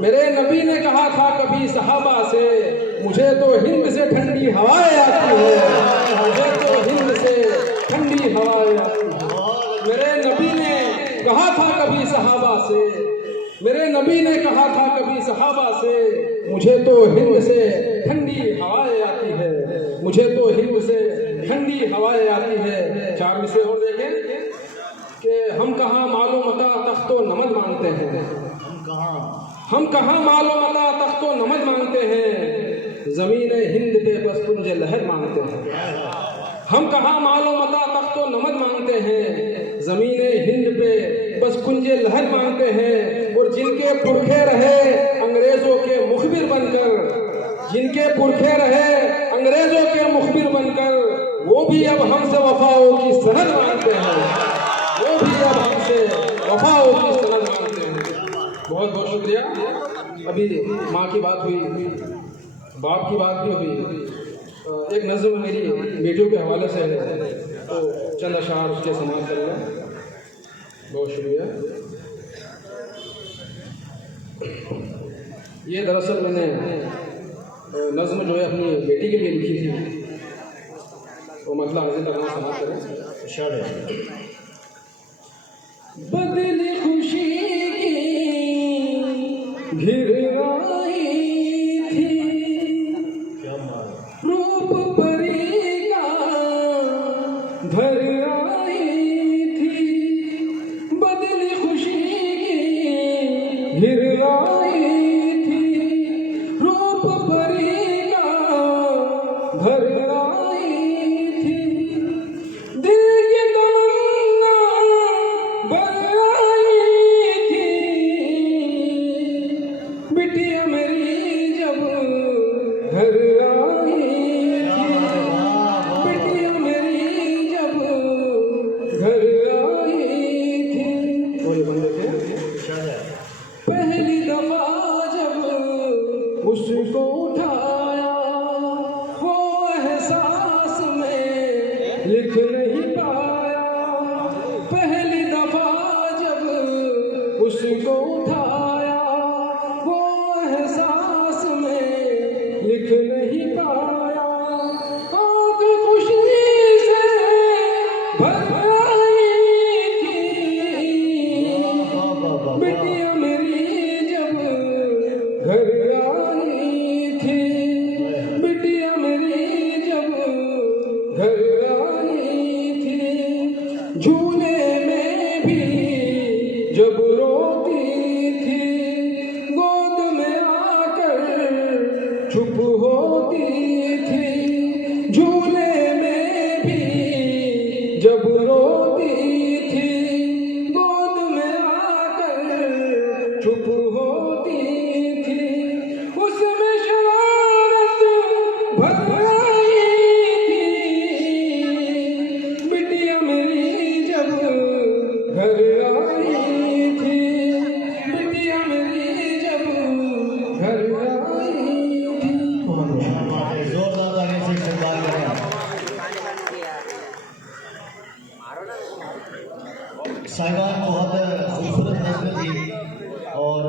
मेरे नबी ने कहा था कभी सहाबा से, मुझे तो हिंद से ठंडी हवाएं आती है, मुझे तो हिंद से ठंडी हवाएं आती है। मेरे नबी ने कहा था कभी सहाबा से, मेरे नबी ने कहा था कभी सहाबा से, मुझे तो हिंद से ठंडी हवाएं आती है, मुझे तो हिंद से ठंडी हवाएं आती है। 4वीं से और देखें कि हम कहाँ मालो मता तख्तो नमद मांगते हैं, हम कहाँ मालो मता तख्तो नमद मांगते हैं, ज़मीन हिंद पे बस कुंज लहर मांगते हैं। हम कहाँ मालो मता तख्तो नमद मांगते हैं, ज़मीन हिंद पे बस कुंज लहर मांगते हैं। और जिनके पुरखे रहे अंग्रेजों के मुखबिर बनकर, जिनके पुरखे रहे अंग्रेजों के मुखबिर बनकर, वो भी अब हमसे वफाओं की सनद मांगते हैं, वो भी अब हमसे वफाओं की सनद मांगते हैं। बहुत बहुत शुक्रिया। अभी माँ की बात हुई, बाप की बात भी हुई, एक नज़्म मेरी बेटियों के हवाले से है, तो चंद अशार उसके समाप्त कर लें। बहुत शुक्रिया। ये दरअसल मैंने नज़्म जो है अपनी बेटी के लिए लिखी थी, तो मतलब हाजिर करना समाप्त करें। बदली खुशी की घिर आई थी, रूप परी का भर आई थी, बदली खुशी की घिर आई थी, रूप परी का भर आई थी, दिल की तमन्ना भर आई थी, बिटिया मेरी जब घर आई थी, बिटिया मेरी जब घर आई थी। और ये बंदे थे, पहली दफा जब उसको उठाया, वो एहसास में लिख नहीं पाया, पहली दफा जब उसको उठाया, वो एहसास में लिख नहीं पाया, आँख खुशी से भर आई थी, बिटिया मेरी जब घर आई थी, बिटिया मेरी जब घर आई थी, झूले में भी जब रोती थी, गोद में आकर चुप होती थी, झूले में भी जब रोती थी, गोद में आकर चुप होती थी, उसमें शरारत भर आई थी, बिटिया मेरी जब घर आई थी, बिटिया मेरी जब घर आई थी। जोरदार ताली से इस्तकबाल करें। साहिबान बहुत खूबसूरत नज़्म थी और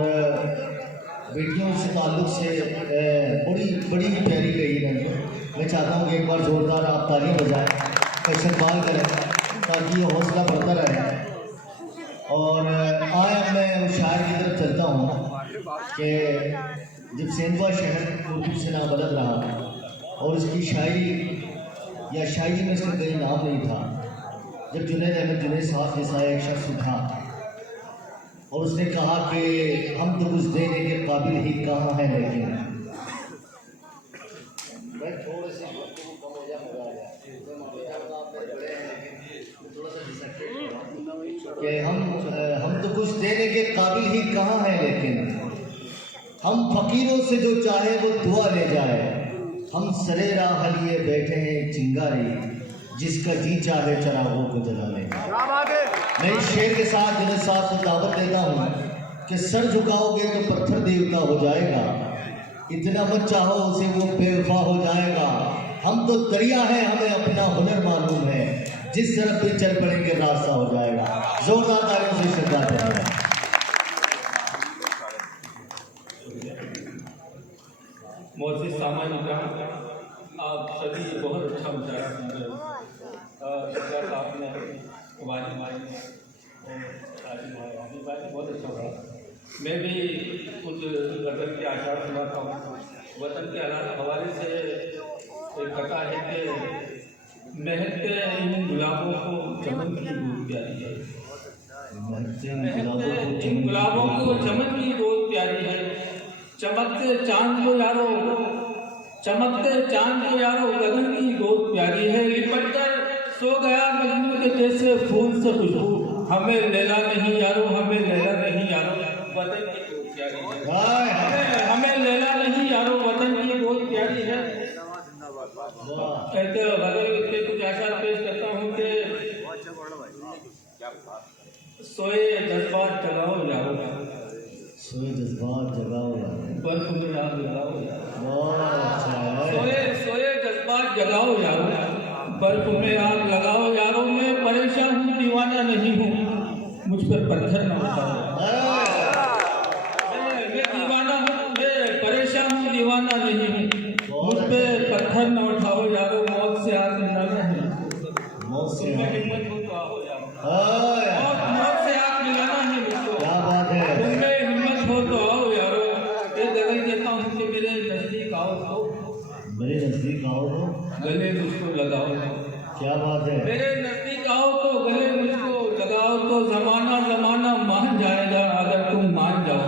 बेटियों से ताल्लुक़ से बड़ी प्यारी गई नज़्म। मैं चाहता हूँ कि एक बार ज़ोरदार आप तालियां बजाएं, इस्तकबाल करें ताकि ये हौसला बढ़ता रहे। और आए मैं उस शायर की तरफ चलता हूँ कि जब सेंधवा शहर उर्दू से नाबलद रहा और उसकी शायरी या शायरी में उसका कहीं नाम नहीं था, जब जुनैद अहमद जुनैद साहब जैसा एक शख्स उठा और उसने कहा कि हम तो कुछ देने के काबिल ही कहाँ हैं, लेकिन काबिल ही कहाँ है, लेकिन हम फकीरों से जो चाहे वो दुआ ले जाए। हम सरे राह लिए बैठे हैं चिंगारी, जिसका जी चाहे चरागों को जला ले। मैं इस शेर के साथ जुनैद साहब को दावत देता हूँ कि सर झुकाओगे तो पत्थर देवता हो जाएगा, इतना मत चाहो उसे वो बेवफा हो जाएगा। हम तो दरिया हैं, हमें अपना हुनर मालूम है, जिस तरफ भी चल पड़ेंगे रास्ता हो जाएगा। जोरदार तालियों से श्रद्धा करें। मोहसिन सामान आप सभी बहुत अच्छा मुशायरा सुन रहे हो। आपने वाली भाई बहुत अच्छा हुआ। मैं भी कुछ गज़ल के आशार सुनाता हूँ। वतन के हवाले से एक कथा है कि महकते इन गुलाबों को चमन की बहुत प्यारी है। इन गुलाबों को चमन की बहुत प्यारी है। चमकते चांद को यारो, चमकते चांद को यारो, गगन की बहुत प्यारी है। लिपट कर सो गया मजनू के जैसे फूल से खुशबू, हमें लैला नहीं यारो, हमें लैला नहीं यारो, वतन की बहुत प्यारी है। हमें लैला नहीं यारो, वतन की बहुत प्यारी है। कहते गजल के कुछ आशार पेश करता हूँ कि सोए जज्बात जगाओ यारो, सोए जज्बात जगाओ यारो, बर्फ में आग लगाओ यारो। सोए सोए जज्बात जगाओ यारो, बर्फ में आग लगाओ यारो। मैं परेशान हूँ, दीवाना नहीं हूँ, मुझ पर पत्थर न उठाओ। मैं दीवाना हूँ, मैं परेशान हूँ, दीवाना नहीं हूँ, मुझ पे पत्थर न उठाओ यारो। मौत से आग मिलाना है, मौत से तुम्हें हिम्मत हो तो आओ यारो। आग। मौत से आग मिलाना है मुझको, क्या बात है। तुम्हें हिम्मत हो तो आओ यारो। ये गले देता हूँ कि मेरे नजदीक आओ तो, मेरे नजदीक आओ तो, गले मुझको लगाओ। क्या बात है। मेरे नजदीक आओ तो, गले मुझको लगाओ तो, जमाना जमाना मान जाएगा अगर तुम मान जाओ।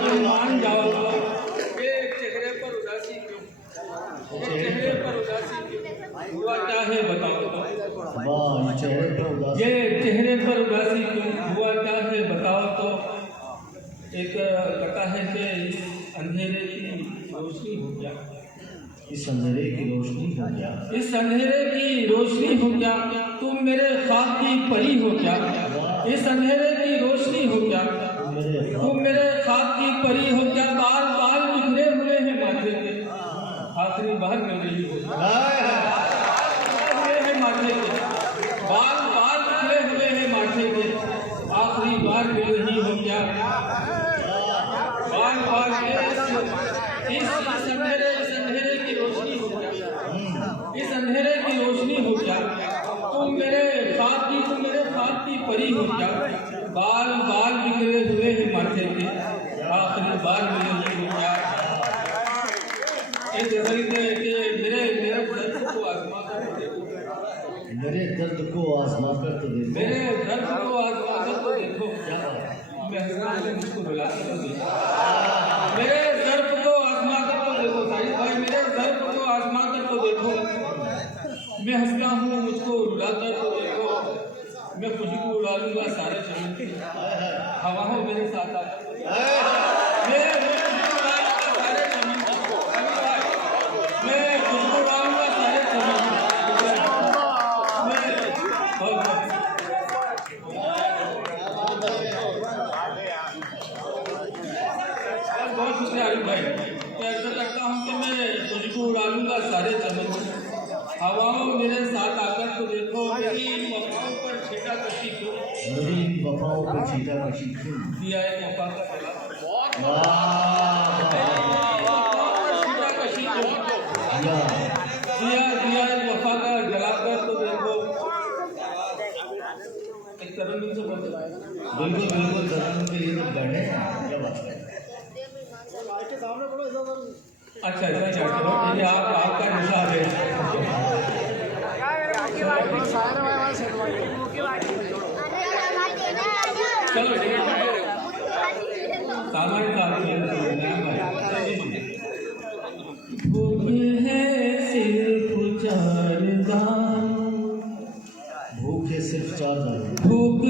तुम मान जाओ तो। ये चेहरे पर उदासी क्यों, चेहरे पर उदासी क्यों, हुआ क्या है बताओ तो। वाह, चेहरे पर उदासी। ये चेहरे पर उदासी क्यों, हुआ क्या है बताओ तो। एक कथा है कि इस अंधेरे की रोशनी हो क्या, इस अंधेरे की रोशनी हो क्या, इस अंधेरे की रोशनी हो क्या, तुम मेरे ख्वाब की परी हो क्या। इस अंधेरे की रोशनी हो क्या, तुम मेरे ख्वाब की परी हो क्या। बाल बाल बिखरे हुए हैं माथे के, आखिरी बार मिल रही हो माथे के। बाल बाल बिखरे हुए हैं माथे के, आखिरी बार मिल रही हो क्या। बाल बाल इस अंधेरे की रोशनी हो क्या, इस अंधेरे की रोशनी हो क्या। तुम मेरे ख्वाब की परी हो क्या। बाल बाल बिखरे हुए हैं माथे के, आखिरी बार मिले हो क्या। एक गजल में कि मेरे दर्द को आजमा कर तो देखो, मेरे दर्द को आजमा कर तो देखो, मेरे दर्द को आजमा कर तो देखो। मैं हंसता हूँ मुझको रुला कर तो देखो, मेरे दर्द को आजमा कर तो देखो। साहिब भाई मेरे दर्द को आजमा कर तो देखो। मैं हंसता हूँ मुझको रुला कर तो देखो। मैं खुशबू उड़ा लूंगा सारे चमन की, हवाओं मेरे साथ आकर तो देखो। मैं खुशबू उड़ा लूंगा सारे चमन की, मैं खुशबू उड़ा लूंगा सारे चमन की। बहुत शुक्रिया आरिफ भाई। मैं ऐसा करता हूँ कि मैं खुशबू उड़ा लूंगा सारे चमन की, हवाओं मेरे साथ आकर तो देखो। मेरी इन वफाओं पर छीटा कशी क्यों, मेरी इन वफाओं पर छीटा कशी क्यों। दिया एक वफा का जला, छीटा कशी क्यों, दिया एक वफा का जलाकर तो देखो। एक तरन्नुम से बोल दो। बिल्कुल बिल्कुल, तरन्नुम के लिए तो गाने हैं। क्या बात है। अच्छा ऐसा क्या, ये आपका निशान है। चलो भूख है सिर्फ चार दान, भूख है सिर्फ 4 दाने, भूख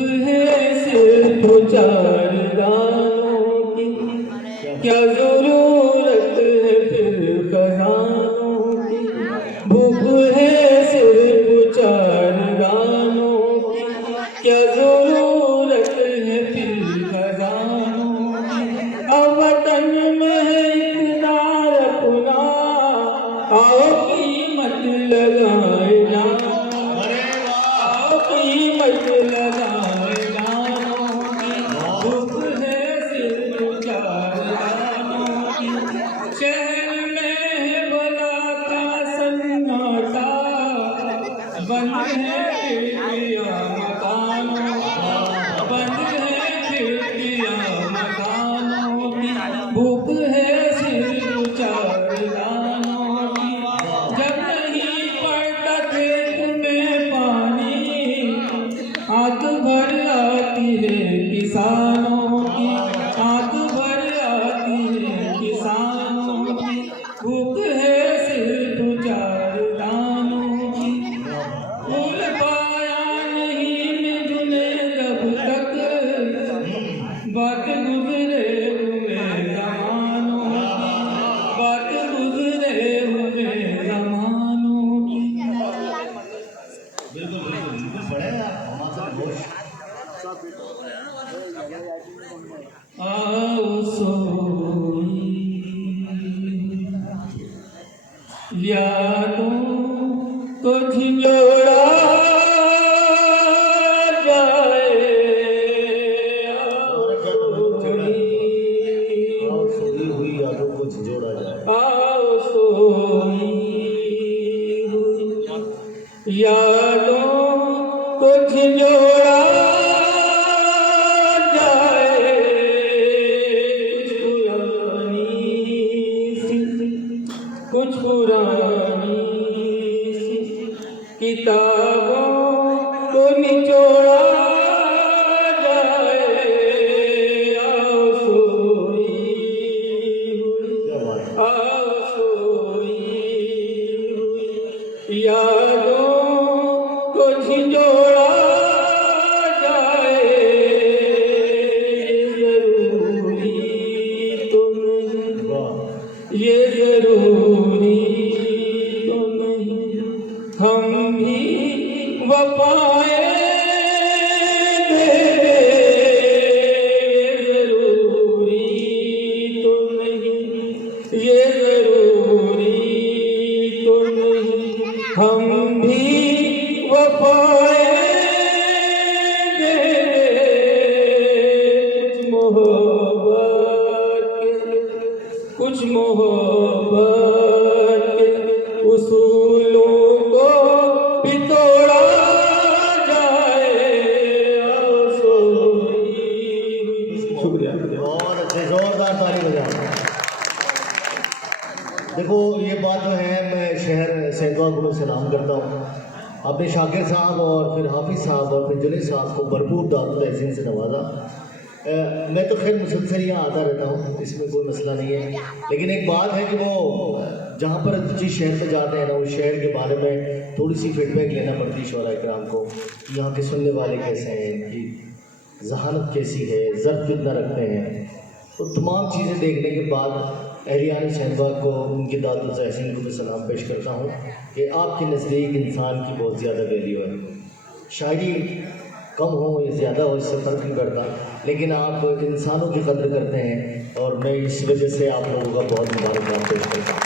भूख है सिर्फ 4 दानों की, फूल पाया नहीं मैं जुनैद अब तक, बात गुजरे हुए जमानों की, बात गुजरे हुए जमानों की। बिल्कुल बिल्कुल बिल्कुल पढ़ेगा हमारा घोष। आओ सोई यादों को झिंझोड़ा जाए, और सोई हुई यादों को झिझोड़ा जाए। आओ सोई हुई यादों को झिंझोड़ा कुछ पुरानी सी किताबों को निचोड़ा जाए, आओ सोई हुई, आओ सोई हुई यादों को झिंझोड़ा जाए, ये जरूरी तो नहीं, ये जरूरी तो नहीं, हम भी वफाएं दे, ये जरूरी तो नहीं, ये जरूरी तो नहीं, हम भी वफाएं दे, कुछ मोहब्बत के उसूलों को भी तोड़ा जाए, आओ सोई। शुक्रिया। और अच्छे जोरदार ताली बजाओ। देखो ये बात जो है, मैं शहर सेंधवा को सलाम करता हूँ। अपने शाकिर साहब और फिर हाफिज़ साहब और फिर जुनेद साहब को भरपूर दावत तहसीन से नवाजा। मैं तो खैर मुसलसल यहाँ आता रहता हूँ, इसमें कोई मसला नहीं है, लेकिन एक बात है कि वो जहाँ पर जिस शहर पर जाते हैं ना, उस शहर के बारे में थोड़ी सी फीडबैक लेना पड़ती है शोरा इकराम को, कि यहाँ के सुनने वाले कैसे हैं, कि जहानत कैसी है, ज़ब्त कितना रखते हैं। तो तमाम चीज़ें देखने के बाद एहलियान सेंधवा को, उनकी दादो तहसीन को मैं सलाम पेश करता हूँ कि आपके नज़दीक इंसान की बहुत ज़्यादा वैल्यू है। शायरी कम हो या ज़्यादा हो इससे फ़र्क नहीं पड़ता, लेकिन आप इंसानों की कदर करते हैं और मैं इस वजह से आप लोगों का बहुत मुबारकबाद पेश करता हूँ।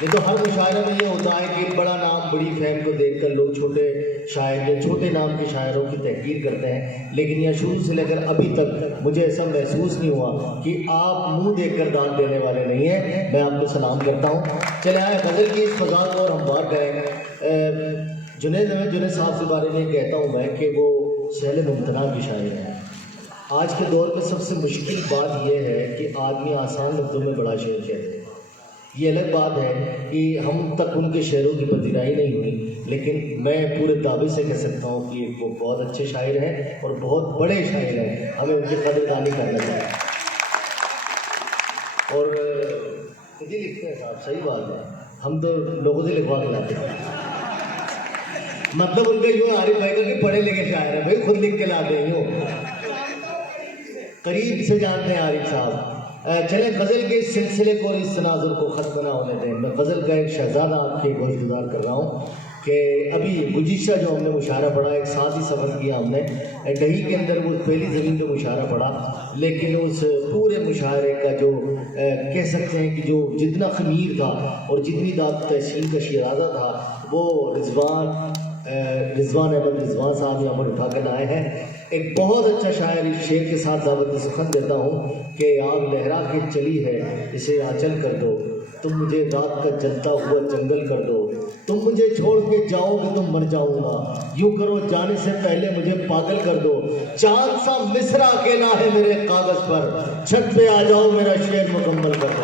नहीं तो हर मुशायरे में ये होता है कि बड़ा नाम, बड़ी फैम को देखकर लोग छोटे शायर या छोटे नाम के शायरों की तहकीर करते हैं, लेकिन यह शुरू से लेकर अभी तक मुझे ऐसा महसूस नहीं हुआ कि आप मुंह देखकर दाद देने वाले नहीं हैं। मैं आपको सलाम करता हूँ। चले आए गज़ल की इस फज़ा को और हम बात करें। जुनैद साहब के बारे में कहता हूँ मैं कि वो सहल मुमतना की शायर हैं। आज के दौर में सबसे मुश्किल बात यह है कि आदमी आसान लफ्ज़ों में बड़ा शेर कहते हैं। ये अलग बात है कि हम तक उनके शेरों की पजीराई नहीं हुई, लेकिन मैं पूरे दावे से कह सकता हूँ कि वो बहुत अच्छे शायर हैं और बहुत बड़े शायर हैं। हमें उनकी कदरदानी करना चाहिए। और खुद ही लिखते हैं साहब, सही बात है, हम तो लोगों से लिखवा के लाते हैं। मतलब उनका यूँ आरिफ भाई का कि पढ़े लिखे शायर है भाई, खुद लिख के लाते हैं यूँ। करीब से जानते हैं आरिफ साहब। चले गज़ल के इस सिलसिले को और इस तनाजुर को ख़त्म ना होने दें। मैं गज़ल का एक शहज़ादा आपके गोशगुजार कर रहा हूँ कि अभी गुज़िश्ता जो हमने मुशायरा पढ़ा, एक साथ ही सफ़र किया हमने डही के अंदर, वो पहली ज़मीन पे मुशायरा पढ़ा, लेकिन उस पूरे मुशायरे का जो कह सकते हैं कि जो जितना ख़मीर था और जितनी दाद तहसीन का शिराज़ा था, वो रिजवान अहमद रिजवान साहब यहाँ पर उठा कर लाए हैं। एक बहुत अच्छा शायर इस शेर के साथ दावत सुखन देता हूँ कि आग लहरा के चली है, इसे आंचल कर दो, तुम मुझे रात का जलता हुआ जंगल कर दो, तुम मुझे छोड़ के जाओगे तो मर जाऊंगा, यूं करो जाने से पहले मुझे पागल कर दो, चांद सा मिसरा अकेला है मेरे कागज पर, छत पे आ जाओ मेरा शेर मुकम्मल कर दो।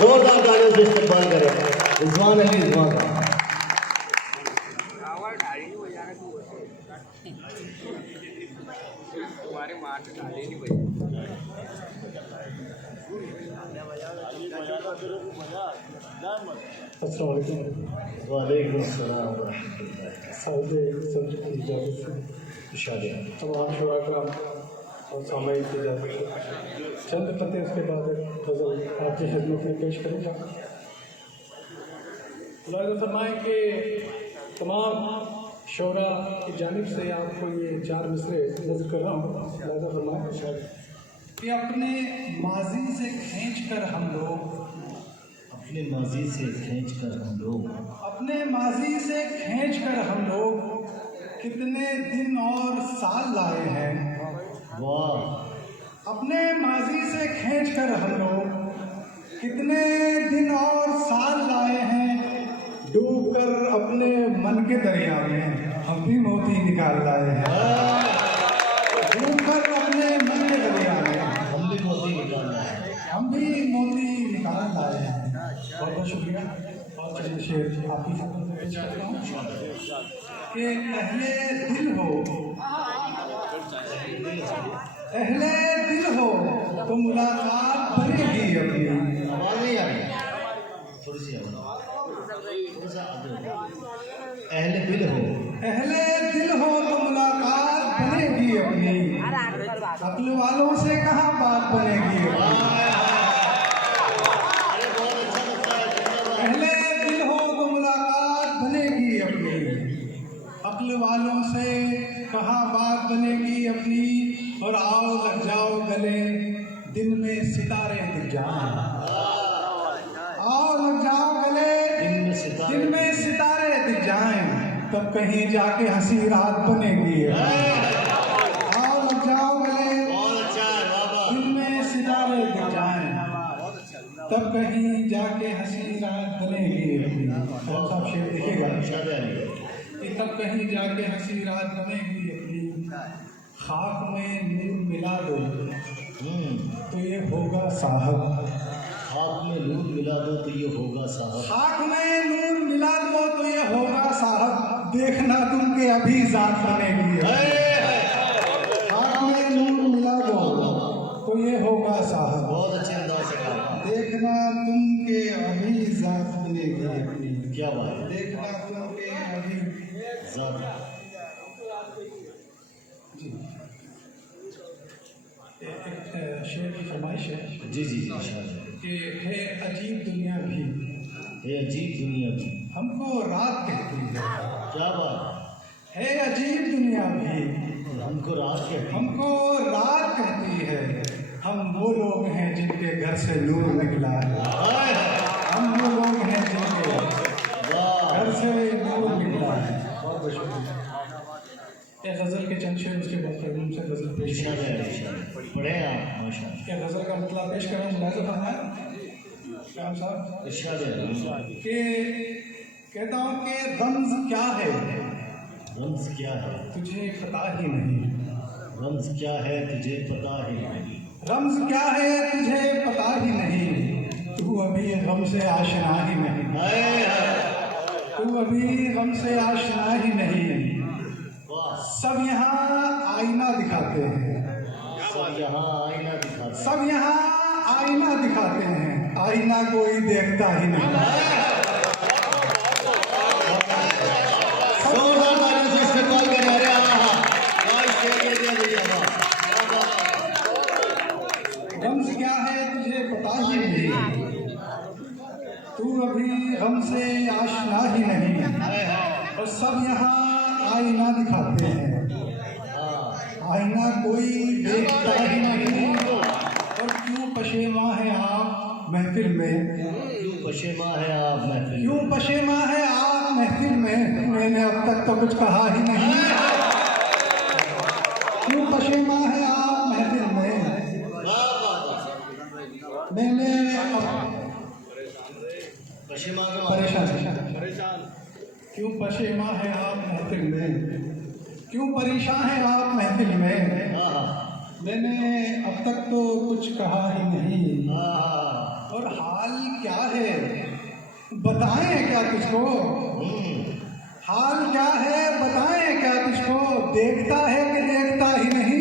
जोरदार तालियों से इस्तकबाल करें रिजवान अली रिजवान का। तुम्हारे मार के डाले नहीं भाई। अस्सलाम वालेकुम। वालेकुम सलाम व रहमतुल्लाह। साहिब सदर की इजाज़त से इशारे तमाम शुरा और सामाई की इजाज़त से चंद पते उसके बाद गज़ल आपकी खिदमत में पेश करूँगा। अल्लाह फरमाए कि तमाम शोरा की जानिब से आपको ये 4 मिसरे नज़र कर रहा हूँ। अल्लाह फरमाए कि अपने माजी से खींच कर हम लोग, अपने माजी से खींच कर हम लोग, अपने माजी से खींच कर हम लोग कितने दिन और साल लाए हैं। वाह। अपने माजी से खींच कर हम लोग कितने दिन और साल लाए हैं। डूब कर अपने मन के दरिया में हम भी मोती निकाल लाए हैं। डूब कर अपने मन के दरिया में हम भी मोती निकालना है। हम भी मोती निकाल लाए हैं। बहुत बहुत शुक्रिया। और चलिए शेर आपकी खिदमत में पेश करता हूँ कि अहले दिल हो, अहले दिल हो तो मुलाकात बनेगी अपनी। आवाज नहीं आ रही, थोड़ी सी आवाज, थोड़ा सा आगे हो। अहले दिल हो, अहले दिल हो तो मुलाकात बनेगी अपनी। अक्ल वालों से कहाँ बात बनेगी अपनी। अहले दिल हो तो मुलाकात बनेगी अपनी। अक्ल वालों से कहाँ बात बनेगी अपनी। और आओ लग जाओ गले दिन में सितारे दिख जाएं। आओ लग जाओ गले दिन में सितारे दिख जाएं। तब कहीं जाके हंसी रात बनेगी। आओ लग जाओ गले दिन में सितारे दिख जाएं। तब कहीं जाके हंसी रात बनेगी। साहब शेर देखिएगा कि तब कहीं जाके हंसी रात बनेगी अपनी। खाक में नूर मिला दो तो ये होगा साहब। खाक में नूर मिला दो तो ये होगा साहब। खाक में नूर मिला दो तो ये होगा साहब। देखना तुम के अभी जात बनेगी। खाक में नूर मिला दो तो ये होगा साहब। बहुत अच्छे अंदाज से कहा। देखना तुम के अभी जात बनेगी अपनी। क्या बात है। देखना तुम के अभी ज़ात। जी। एक शेर की फरमाइश है जी जी जी इशारे। कि है अजीब दुनिया भी ये अजीब दुनिया की हमको रात कहती है। क्या बात है अजीब दुनिया भी है। हमको रात के हमको रात कहती है। हम वो लोग हैं जिनके घर से नूर निकला है। हम वो लोग हैं जिनके घर से नूर निकला है। बहुत बहुत शुक्रिया। एक गज़ल के चंद शेर उसके बाद फिर उनसे गज़ल पेश इशारे पढ़े आप माशाल्लाह। क्या गज़ल का मतलब पेश करें मुलाज़ा फरमाया शाम साहब इशारे कि कहता हूँ कि रम्ज़ क्या है रम्ज़ क्या है तुझे पता ही नहीं। रम्ज़ क्या है तुझे पता ही नहीं। रम्ज़ क्या है तुझे पता ही नहीं। तू अभी गम से आशना ही नहीं। हाय हाय। तू अभी गम से आशना ही नहीं। वाह। सब यहाँ आईना दिखाते हैं। सब यहाँ आईना दिखाते। सब यहाँ आईना दिखाते हैं। आईना कोई देखता ही नहीं। रम्ज़ क्या है तुझे पता ही नहीं। तू अभी गम से आशना ही नहीं। और सब यहाँ आईना दिखाते हैं। आईना कोई देखता ही नहीं। और क्यों पशेमा है आप महफिल में। क्यों पशेमा है आप महफिल। क्यों पशेमा है आप महफिल में। मैंने अब तक तो कुछ कहा ही नहीं। क्यों पशेमा है आप महफिल में। मैंने पशेमा का परेशान क्यों पशेमा है आप महफिल में। क्यों परेशान है आप महफिल में। मैंने अब तक तो कुछ कहा ही नहीं। और हाल क्या है बताएं क्या तुझको। हाल क्या है बताएं क्या तुझको। देखता है कि देखता ही नहीं।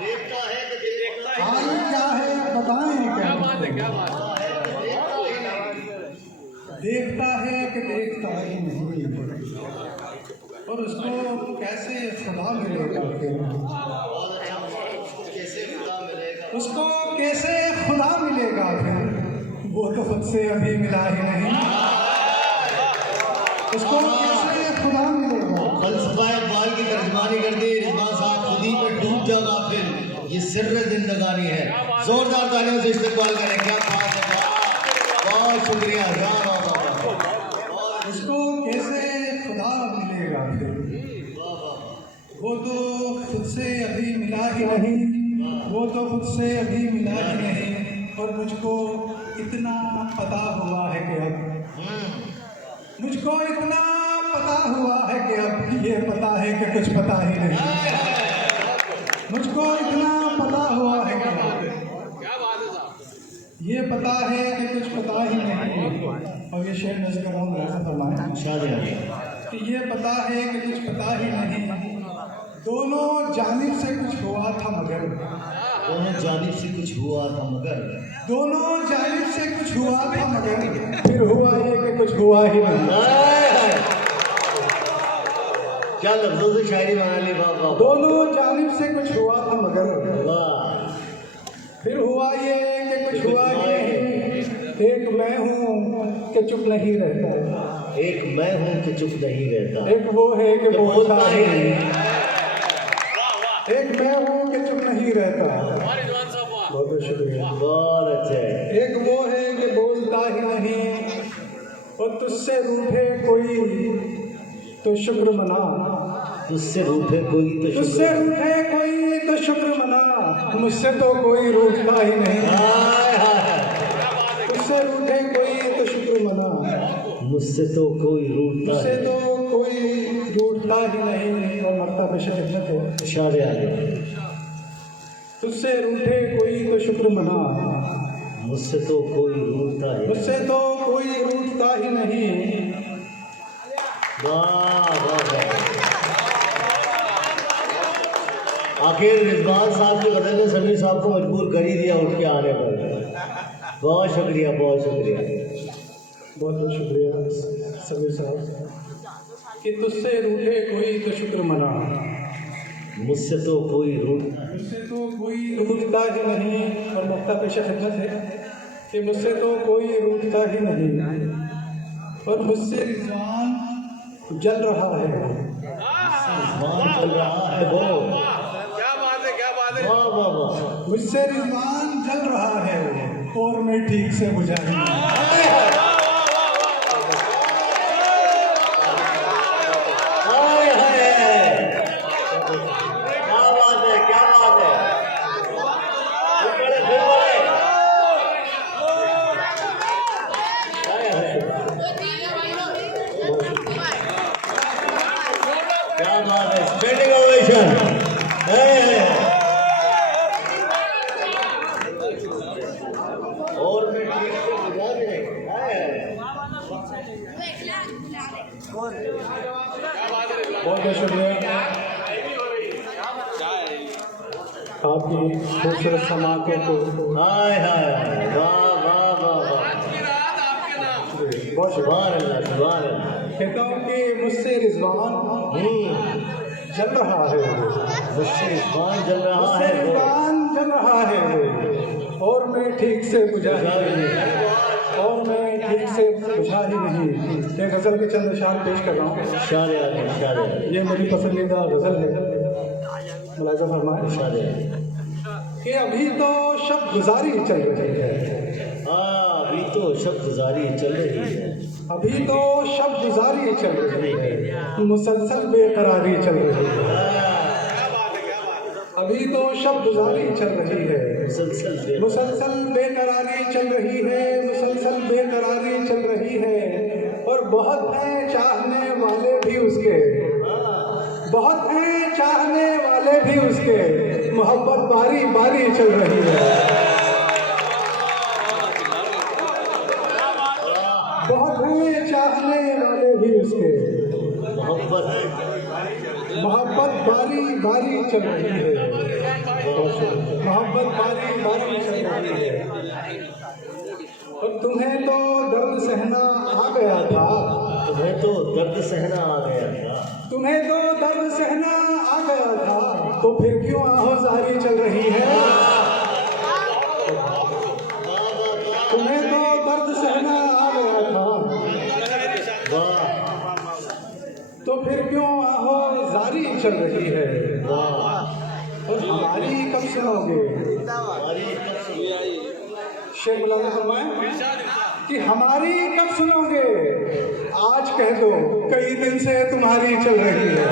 देखता है कि देखता हाल क्या है बताएं क्या। क्या बात है। देखता है कि देखता ही नहीं, और उसको कैसे खुदा मिलेगा फिर, उसको कैसे खुदा मिलेगा फिर, वो तो खुद से अभी मिला ही नहीं, उसको कैसे खुदा मिलेगा। फलसफा इकबाल की तर्जमानी कर दी रिजवान साहब, खुद ही में डूब जा गाफिल, ये सिर्र जिंदगानी है। जोरदार तालियों से इस्तकबाल करें। क्या बात है, बहुत शुक्रिया। उसको कैसे खुदा मिलेगा फिर, वो तो खुद से अभी मिला ही नहीं, वो तो खुद से अभी मिला ही नहीं, और मुझको इतना पता हुआ है कि अब, मुझको इतना पता हुआ है कि अब ये पता है कि कुछ पता ही नहीं, मुझको इतना पता हुआ है कि ये पता है कि कुछ पता ही नहीं। और ये शेर नज़र कर रहा हूँ, ऐसा फरमाएं कि ये पता है कि कुछ पता ही नहीं, दोनों जानिब से कुछ हुआ था मगर, दोनों जानिब से कुछ हुआ था मगर, दोनों जानिब से कुछ हुआ था मगर, फिर हुआ ये कि कुछ हुआ ही नहीं। क्या लफ्जों से शायरी बना ली। वाह, दोनों जानिब से कुछ हुआ था मगर, वाह, फिर हुआ ये कि कुछ हुआ ही नहीं। एक मैं हूँ कि चुप नहीं रहता, एक मैं हूँ कि चुप नहीं रहता, एक वो है कि बोलता ही नहीं, एक मैं हूँ कि चुप नहीं रहता। बहुत शुक्रिया, बहुत अच्छे। एक वो है कि बोलता ही नहीं, और तुझसे रूठे कोई तो शुक्र मना, तुझसे रूठे कोई तो तुझसे रूठे कोई तो शुक्र मना, मुझसे तो कोई रूठता ही नहीं, तुझसे रूठे कोई तो शुक्र मना, मुझसे तो कोई रूठता मुझसे तो कोई रूठता ही नहीं। और मरता पेशा खिदमत है, इशारे आ गए। तुझसे रूठे कोई तो शुक्र मना, मुझसे तो कोई रूठता है, मुझसे तो कोई रूठता ही नहीं। वाह वाह वाह। आखिर रिजवान साहब की गजल ने समीर साहब को मजबूर कर ही दिया उठ के आने पर। बहुत शुक्रिया, बहुत शुक्रिया, बहुत बहुत शुक्रिया समीर साहब कि तुझसे रूठे कोई तो शुक्र मना, मुझसे तो कोई रूठ, मुझसे तो कोई रूठता ही नहीं। और मक्ता पेशा खिदमत है कि मुझसे तो कोई रूठता ही नहीं, और मुझसे रिजवान जल रहा है, रिजवान चल रहा है वो। क्या बात है, क्या बात है। वाह वाह वाह। मुझसे रिजवान जल रहा है, और मैं ठीक से बुझा नहीं। हाय हाय, क्या बात है, क्या बात है। फिर बोले, फिर बोले। हाय हाय, क्या बात है। Standing ovation. और मैं ठीक से बुझा भी नहीं। हाय हाय। बहुत बहुत शुक्रिया आपकी खूबसूरत समातों को। हाय हाय, वाह वाह वाह वाह। बहुत शुक्रिया। सुभान अल्लाह, सुभान अल्लाह। कहता हूँ कि मुझसे रिजवान जल रहा है, मुझसे रिजवान जल रहा मुझसे है वो। रिजवान जल रहा है, और मैं ठीक से बुझा ही नहीं, और मैं ठीक से बुझा ही नहीं। ये गज़ल के चंद अशार पेश कर रहा हूँ। शारे आ गए, शारे आ गए, ये मेरी पसंदीदा गज़ल है, मुलाज़ा फरमाए शारे आ गए। कि अभी तो शब गुजारी चल रही है, हाँ, अभी तो शब गुजारी चल रही है, अभी तो शब गुजारी चल रही है, मुसलसल बेकरारी चल रही है, अभी तो शब गुजारी चल रही है, मुसलसल बेकरारी चल रही है, मुसलसल बेकरारी चल रही है। और बहुत हैं चाहने वाले भी उसके, बहुत हैं चाहने वाले भी उसके, मोहब्बत बारी बारी चल रही है, बहुत हैं चाहने वाले भी उसके, मोहब्बत मोहब्बत बारी बारी चल रही है, मोहब्बत बारी बारी चल रही है। और तुम्हें तो दर्द सहना आ गया था, तुम्हें तो दर्द सहना आ गया था, तुम्हें तो दर्द सहना आ गया था, तो फिर क्यों आहोजारी चल रही है? तुम्हें तो दर्द सहना आ गया था, वाह तो फिर क्यों आहोजारी चल रही है? वाह। और हमारी कब सुनोगे? हमारी कब सुनी? शेख मुलाज़िम फरमाए कि हमारी कब सुनोगे? आज कह दो कई दिन से तुम्हारी चल रही है।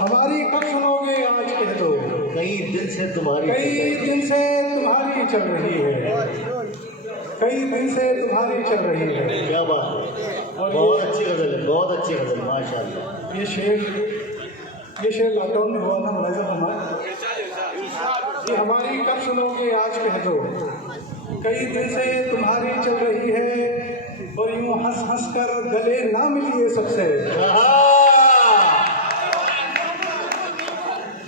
हमारी कब सुनोगे? आज कह दो कई दिन से तुम्हारी कई दिन से तुम्हारी चल रही है, कई दिन से तुम्हारी चल रही है। क्या बात है, बहुत अच्छी गजल है, बहुत अच्छी गजल, माशाल्लाह। ये शेर लॉकडाउन में हुआ था मुलाज़िम फरमाए कि हमारी कब सुनोगे? आज कह दो कई दिन से तुम्हारी चल रही है, और यूं हंस हंस कर गले ना मिलिए सबसे,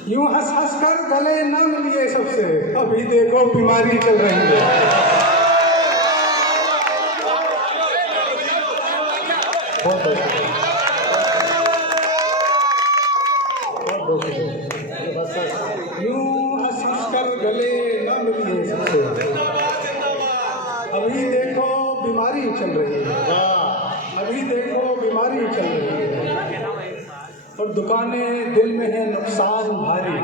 यूं हंस हंस कर गले ना मिलिए सबसे, अभी देखो बीमारी चल रही है। बहुत बहुत यूं हंस हंस कर गले ना मिलिए सबसे, अभी देखो बीमारी चल रही है, अभी देखो बीमारी चल रही है। और दुकानें दिल में है नुकसान भारी,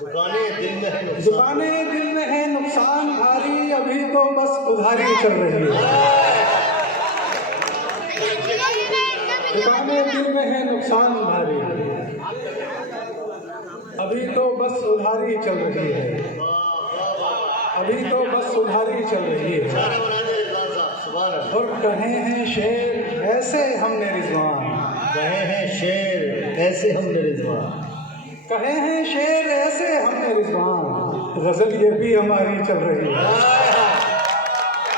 दुकानें दिल में है नुकसान, दुकानें दिल में है नुकसान भारी, अभी तो बस उधारी चल रही है। दुकानें दिल में है नुकसान भारी, अभी तो बस उधारी चल रही है, अभी तो बस उधारी चल रही है। और कहे हैं शेर ऐसे हमने रिजवान, कहे हैं शेर ऐसे हमने रिजवान, कहे हैं शेर ऐसे हमने रिजवान, गजल ये भी हमारी चल रही है,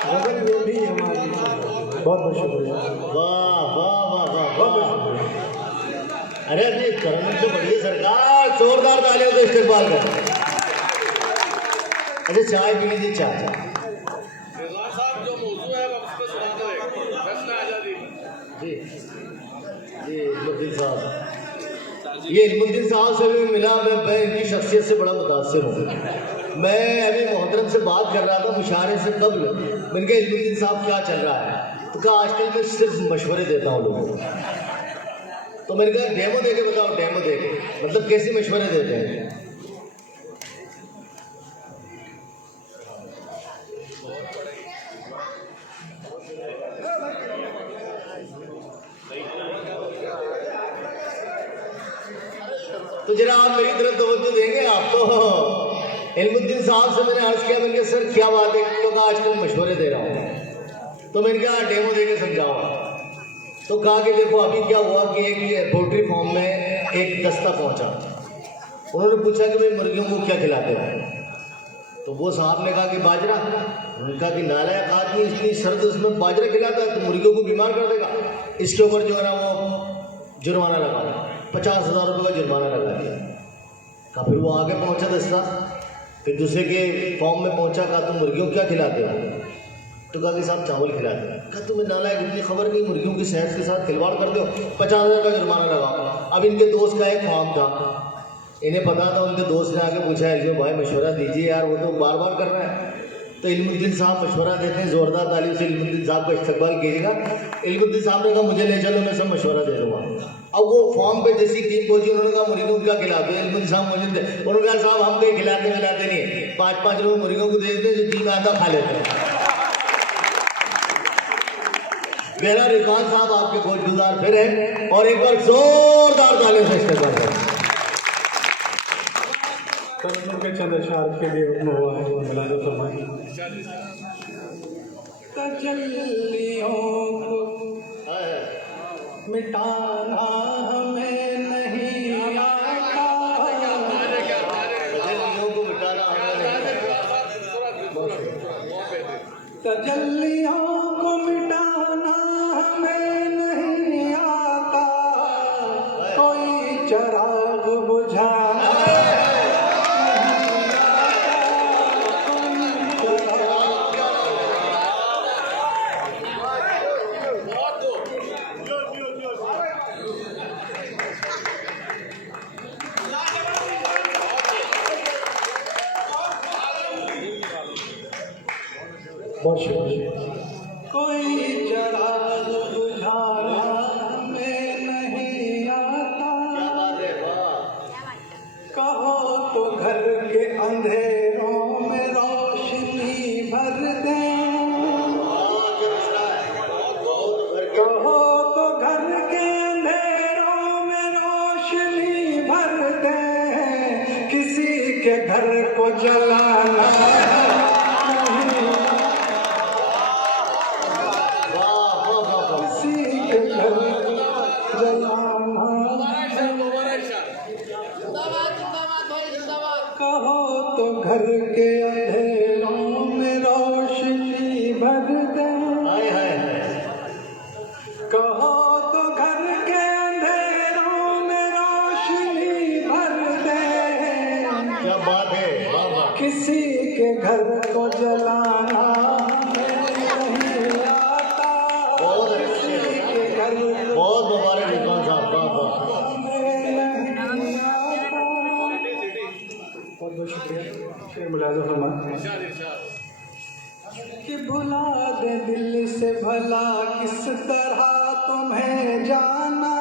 गजल ये भी हमारी चल रही है। बहुत बहुत शुक्रिया। वाह वाह वाह वाह बहुत वाह। बहुत शुक्रिया। अरे अपनी करम तो बढ़िए सरकार, जोरदार तालियों का इस्तेमाल कर। अच्छा चाय पी लीजिए, चाय। जी जी इल्मुद्दीन साहब, ये इल्मुद्दीन साहब से भी मिला, मैं इनकी शख्सियत से बड़ा मुतासिर हूँ। मैं अभी मोहतरम से बात कर रहा था मुशारे से कबल, मैंने कहा इल्मुद्दीन साहब क्या चल रहा है, तो कहा आजकल मैं सिर्फ मशवरे देता हूँ लोगों को। तो मैंने कहा डेमो दे के बताओ, डेमो दे के मतलब कैसे मशवरे देते हैं? तो जरा आप मेरी तरफ तवज्जो देंगे। आप तो इल्मुद्दीन साहब से मैंने अर्ज किया, मैंने कहा सर क्या बात है, तो कहा आजकल मशवरे दे रहा हूँ। तो मैंने कहा डेमो दे के समझाओ। तो कहा कि देखो अभी क्या हुआ कि एक पोल्ट्री फार्म में एक दस्ता पहुंचा, उन्होंने पूछा कि भाई मुर्गियों को क्या खिलाते हो? तो वो साहब ने कहा कि बाजरा। उन्होंने कहा कि नालायक आदमी इतनी सर्द उसमें बाजरा खिलाता है तो मुर्गियों को बीमार कर देगा। इसके ऊपर जो है ना वो जुर्माना लगा, 50,000 रुपये का जुर्माना लगा दिया। कहा फिर वो आगे पहुंचा दस्ता, फिर दूसरे के फॉर्म में पहुंचा, कहा तुम मुर्गियों को क्या खिलाते हो? तो कहा कि साहब चावल खिलाते हैं। कहा तुम्हें नालायक इतनी खबर नहीं, मुर्गियों की सेहत के साथ खिलवाड़ करते हो, 50,000 का जुर्माना लगाओ। अब इनके दोस्त का एक फार्म था, इन्हें पता था, उनके दोस्त ने आके पूछा इल्मुद्दीन भाई मशवरा दीजिए यार, वो तो बार बार कर रहा है। तो इल्मुद्दीन साहब मशवरा देते हैं, जोरदार तालियों से इल्मुद्दीन साहब का इस्तकबाल कीजिएगा। इल्मुद्दीन साहब ने कहा मुझे ले चलो, मैं सब मशवरा दे दूँगा। अब वो फॉर्म पे जैसी टीम पहुंची, उन्होंने कहा मुर्गियों को क्या खिलाते हैं? इल्मुद्दीन साहब मुझे उन्होंने कहा साहब हम कहीं खिलाते नहीं, 5-5 रुपये मुर्गियों को दे देते हैं, जो टीम आता खा लेते हैं। मेरा रिजवान साहब आपके खोजगुजार फिर है, और एक बार जोरदार तालियों से इस्तेमाल करें। के चंद अशार के लिए हुक्म हुआ है, मुलाज़िम फरमाइए। तजल्लियों को मिटाना हमें नहीं आता, तजल्लियों को मिटाना हमें नहीं आता, तजल्लियों को मिटाना हमें नहीं आता, कोई चराग बुझाना नहीं आता, कोई बहुत शुक्रिया। कोई चराग बुझाना हमें नहीं आता, कहो तो घर के अंधेरों में रोशनी भर दें, कहो तो घर के अंधेरों में रोशनी भर दें, किसी के घर को जलाना कहो तो घर के अंधेरों में रोशनी भर दे, कहो तो घर के अंधेरों में रोशनी भर दे, क्या बात है, वाह वाह। किसी के घर को जलाना नहीं आता, बहुत अच्छे, किसी के घर को बहुत मुबारक इरफान साहब, वाह वाह। बहुत बहुत शुक्रिया। शेर मुलाज़ा फरमाएं कि भुला दे दिल से भला किस तरह तुम्हें जाना,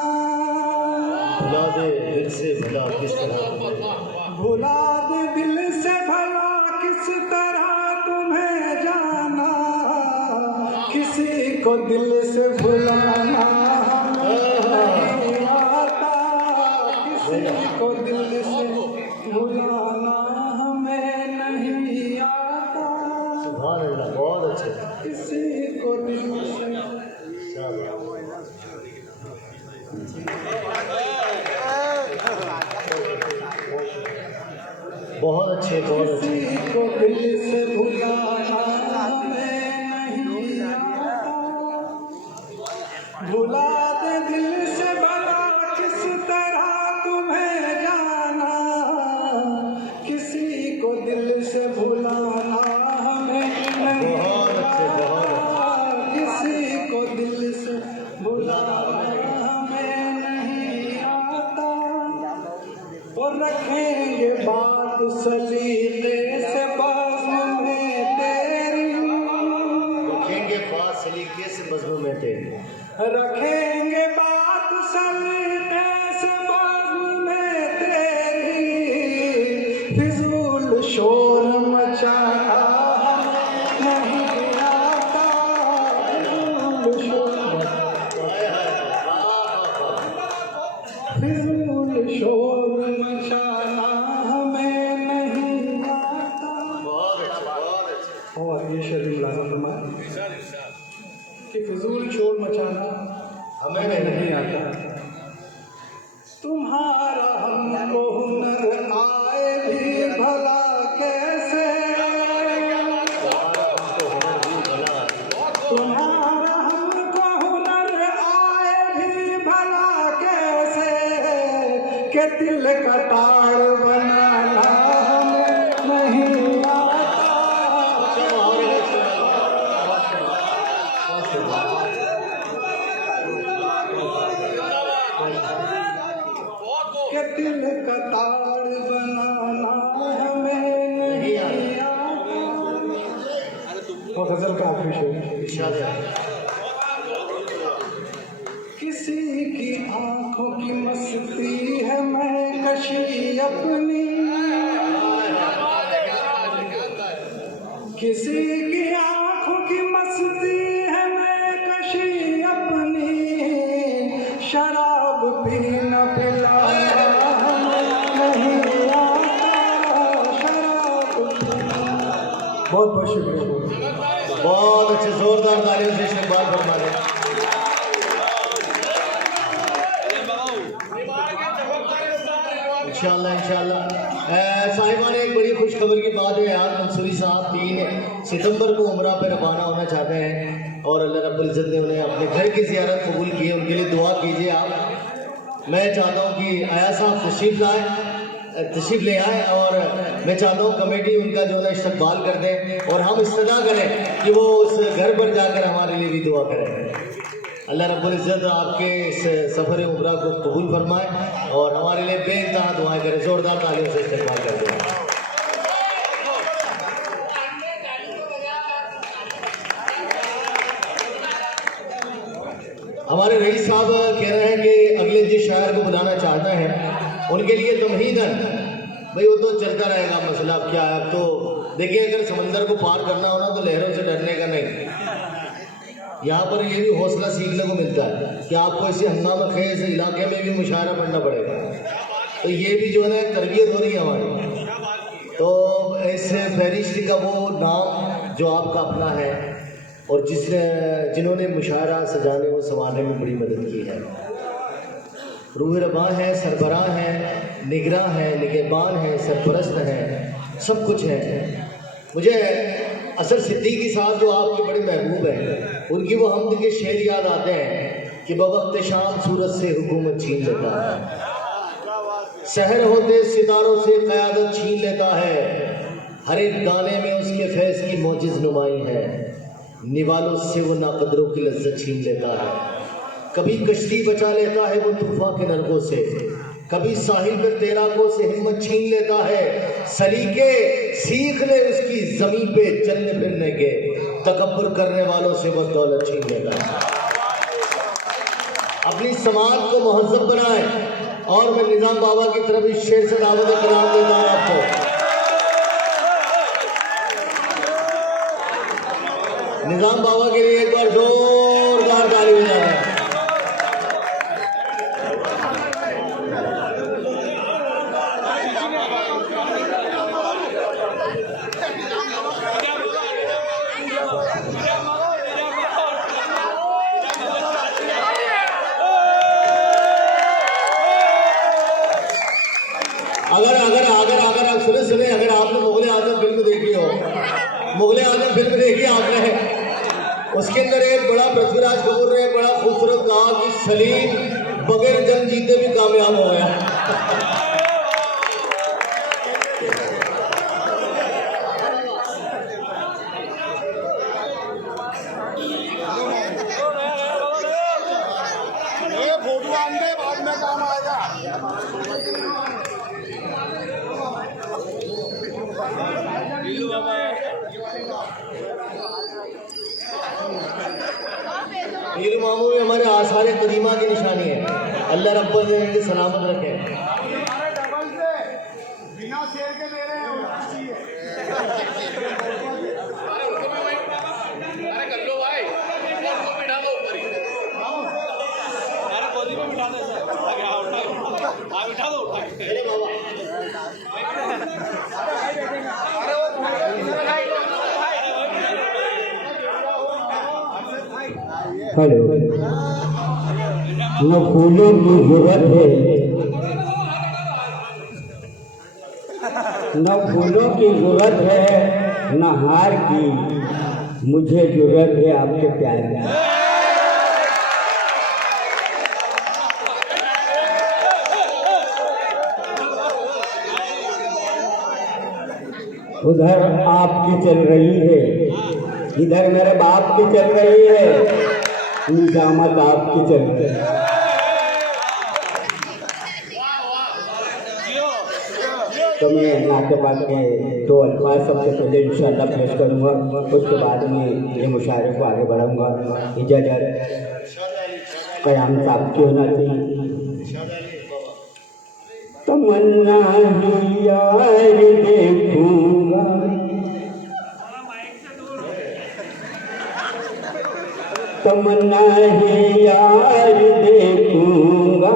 भुला दे दिल से भला किस तरह, भुला दे दिल से भला किस तरह तुम्हें जाना, किसी को दिल से भुलाना नहीं आता, किसी को दिल से भुलाना हमें नहीं आता, सुभान अल्लाह, बहुत अच्छे, किसी को दिल से बहुत अच्छे, बहुत अच्छे। किसी को दिल से भुलाना हमें नहीं आता, भुला दे दिल से भला किस तरह तुम्हें जाना, किसी को दिल से भुलाना हमें नहीं बहुत अच्छे, बहुत आता, किसी को दिल से भुलाना हमें नहीं आता, और रखेंगे बात सलीके से बाज़ में तेरी, रखेंगे बात सलीके से बज़्म में तेरी, रखेंगे बात सलीके से बाज़ में तेरी, फिजूल शोर मचाना नहीं आता, फिजूल शोर मचाना हमें नहीं आता। बहुत अच्छे, बहुत अच्छे। और ये शेर मुलाज़ा फरमाएं कि फिजूल शोर मचाना हमें नहीं आता, तुम्हारा हमको हुनर आए भी भला कैसे, तुम्हारा हमको हुनर आए भी भला कैसे, के दिल का ताड़ बनाना हमें नहीं आता, के दिल का ताड़ बनाना हमें नहीं आता। और गजल का आखिरी शेर, इरशाद है। किसी की आंखों की मस्ती है मैं कशी अपनी, किसी की आंखों की मस्ती है मैं कशी अपनी, शराब पीना पिलाना नहीं आता, शराब पीना। बहुत बहुत शुक्रिया। बहुत अच्छे, जोरदार तालियों से इस्तेमाल फरमा दें। इंशाल्लाह इंशाल्लाह। साहिबान, एक बड़ी खुशखबरी की बात है यार, मंसूरी साहब 3 सितंबर को उम्रा पे रवाना होना चाहते हैं और अल्लाह रब्बुल इज़्ज़त ने उन्हें अपने घर की ज़ियारत कबूल की है, उनके लिए दुआ कीजिए आप। मैं चाहता हूँ कि आया साहब तशरीफ़ ले आए और मैं चाहता हूँ कमेटी उनका जो है इस्तकबाल कर दे और हम इस्तदा करें कि वो उस घर पर जाकर हमारे लिए भी दुआ करें। अल्लाह रब्बुल इज़्ज़त आपके इस सफ़र उम्रा को कबूल फरमाए और हमारे लिए बेइंतहा दुआएं करें। ज़ोरदार तालियों से इस्तेमाल कर दें। हमारे रईस साहब कह रहे हैं कि अगले जिस शायर को बुलाना चाहता है उनके लिए तमहीदन, भाई वो तो चलता रहेगा मसला। अब क्या है, अब तो देखिए अगर समंदर को पार करना हो ना तो लहरों से डरने का नहीं। यहाँ पर ये भी हौसला सीखने को मिलता है कि आपको ऐसे हंगामा खेज इलाके में भी मुशायरा पढ़ना पड़ेगा। तो ये भी जो है ना तरबियत हो रही है हमारी। तो इस फहरिस्त का वो नाम जो आपका अपना है और जिन्होंने मुशायरा सजाने और संवारने में बड़ी मदद की है, रूह रबां है, सरबराह है, निगरां है, निगहबान है, सरपरस्त है, सब कुछ है। मुझे असर सिद्दीकी साहब जो आपके बड़े महबूब हैं, उनकी वो हमद के शेर याद आते हैं कि बवक्त शाम सूरज से हुकूमत छीन लेता है, सहर होते सितारों से क़यादत छीन लेता है, हर एक दाने में उसके फैज़ की मोजिज़ नुमाई है, निवालों से वो नाकदरों की लज्जत छीन लेता है। कभी कश्ती बचा लेता है वो तूफान के नरकों से, कभी साहिल पे तैराकों से हिम्मत छीन लेता है, सलीके सीख ले उसकी ज़मीन पे चलने फिरने के, तकब्बुर करने वालों से वो दौलत छीन लेता है। अपनी समाज को महज़्ज़ब बनाए। और मैं निज़ाम बाबा की तरफ इस शेर से दावत कलाम देता हूँ आपको। निज़ाम बाबा के लिए एक बार जोरदार ताली बजाना है। अगर आप सुने अगर आपने मुग़ल आज़म फिल्म देखी हो, मुग़ल आज़म फिल्म देखी आपने, उसके अंदर एक बड़ा पृथ्वीराज कपूर ने बड़ा खूबसूरत कहा कि सलीम बगैर जंग जीते भी कामयाब हो गया। ये फोटो आने बाद में काम आएगा। हीरू मामू में हमारे आसार कदीमा की निशानी है। अल्लाह रब्बुल इज़्ज़त के सलामत रखे। डबल से बिना शेर के दे रहे हैं। अरे कर लो भाई, उनको बिठा दो ऊपर ही। अरे गोदी में बिठा दो सर, बिठा दो उठा के। अरे बाबा हेलो, न फूलों की जरूरत है, न फूलों की जरूरत है, न हार की, मुझे जरूरत है आपके प्यार की। उधर आपकी चल रही है, इधर मेरे बाप की चल रही है, निजामत आपकी चल रही है। तो मैं नाते पाक के दो अल्फाज सबसे पहले इंशाअल्लाह पेश करूँगा, उसके बाद में ये मुशायरे को आगे बढ़ाऊँगा। इजाज़त क़याम साहब की होना चाहिए। तमन्ना ही यार देखूँगा, तमन्ना ही यार देखूँगा,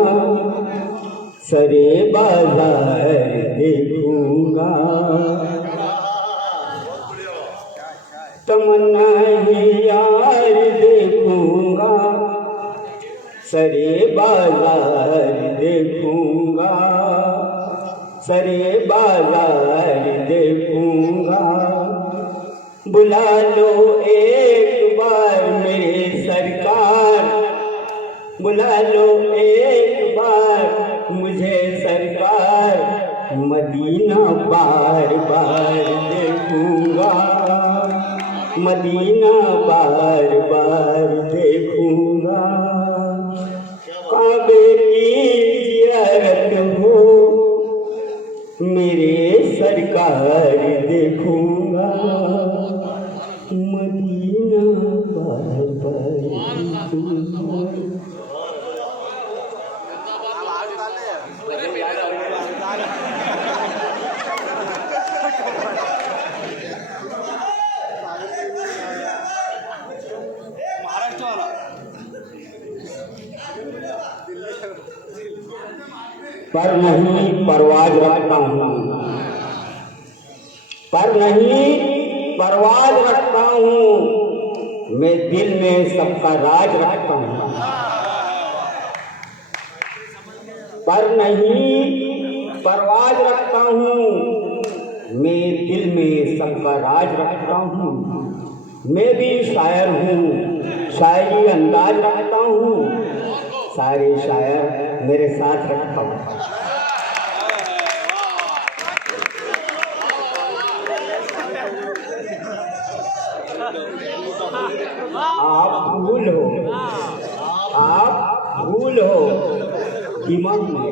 सरे बाजार देखूँगा, तमन्ना ही यार देखूँगा, सरे बाजार देखूँगा, सरे बाजार देखूँगा। बुला लो एक बार मेरे सरकार, बुला लो एक बार मुझे सरकार, मदीना बार बार देखूँगा, मदीना बार बार देखूँगा। काबे की ज़ियारत हो मेरे सरकार देखूँगा, मदीना बार बार देखूँगा। पर नहीं परवाज रखता हूँ, पर नहीं परवाज रखता हूँ, मैं दिल में सबका राज रखता हूँ। पर नहीं परवाज रखता हूँ, मैं दिल में सबका राज रखता हूँ। मैं भी शायर हूँ, शायरी अंदाज रखता हूँ, सारे शायर मेरे साथ रखता हूँ। आप भूल हो, आप भूल हो दिमाग में,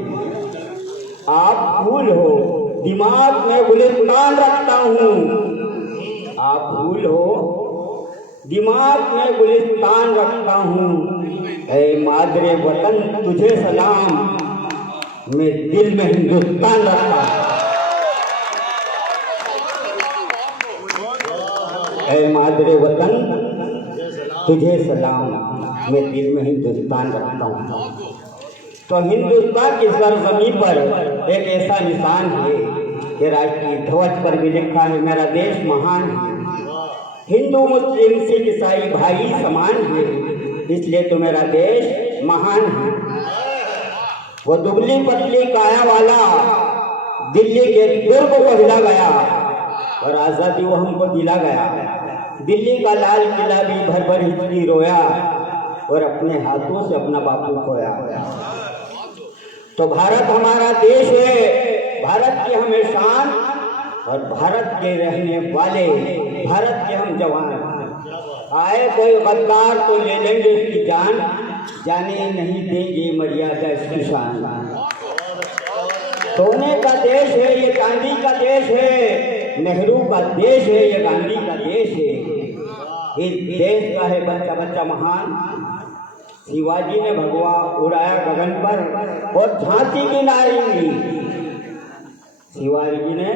आप भूल हो दिमाग में गुलिस्तान रखता हूँ। आप भूल हो दिमाग में गुलिस्तान रखता हूँ। ऐ मादरे वतन तुझे सलाम, मैं दिल में हिंदुस्तान रखता हूँ। ऐ मादरे वतन तुझे सलाम, मैं दिल में हिंदुस्तान रखता हूँ। तो हिंदुस्तान की सरजमी पर एक ऐसा निशान है कि राष्ट्रीय ध्वज पर भी लिखा है मेरा देश महान है। हिंदू मुस्लिम सिख ईसाई भाई समान है, इसलिए तो मेरा देश महान है। वो दुबली पतली काया वाला दिल्ली के दुर्ग को हिला गया और आज़ादी वो हमको दिला गया। दिल्ली का लाल किला भी भर भर हिचकी रोया और अपने हाथों से अपना बापू खोया। तो भारत हमारा देश है, भारत की हमें शान और भारत के रहने वाले, भारत के हम जवान। आए कोई गद्दार तो ले लेंगे इसकी जान, जाने नहीं देंगे मर्यादा इसकी शान। सोने का देश है ये, गांधी का देश है, नेहरू का देश है ये, गांधी का देश है। इस देश का है बच्चा बच्चा महान। शिवाजी ने भगवा उड़ाया गगन पर और झांसी की नारी, शिवाजी ने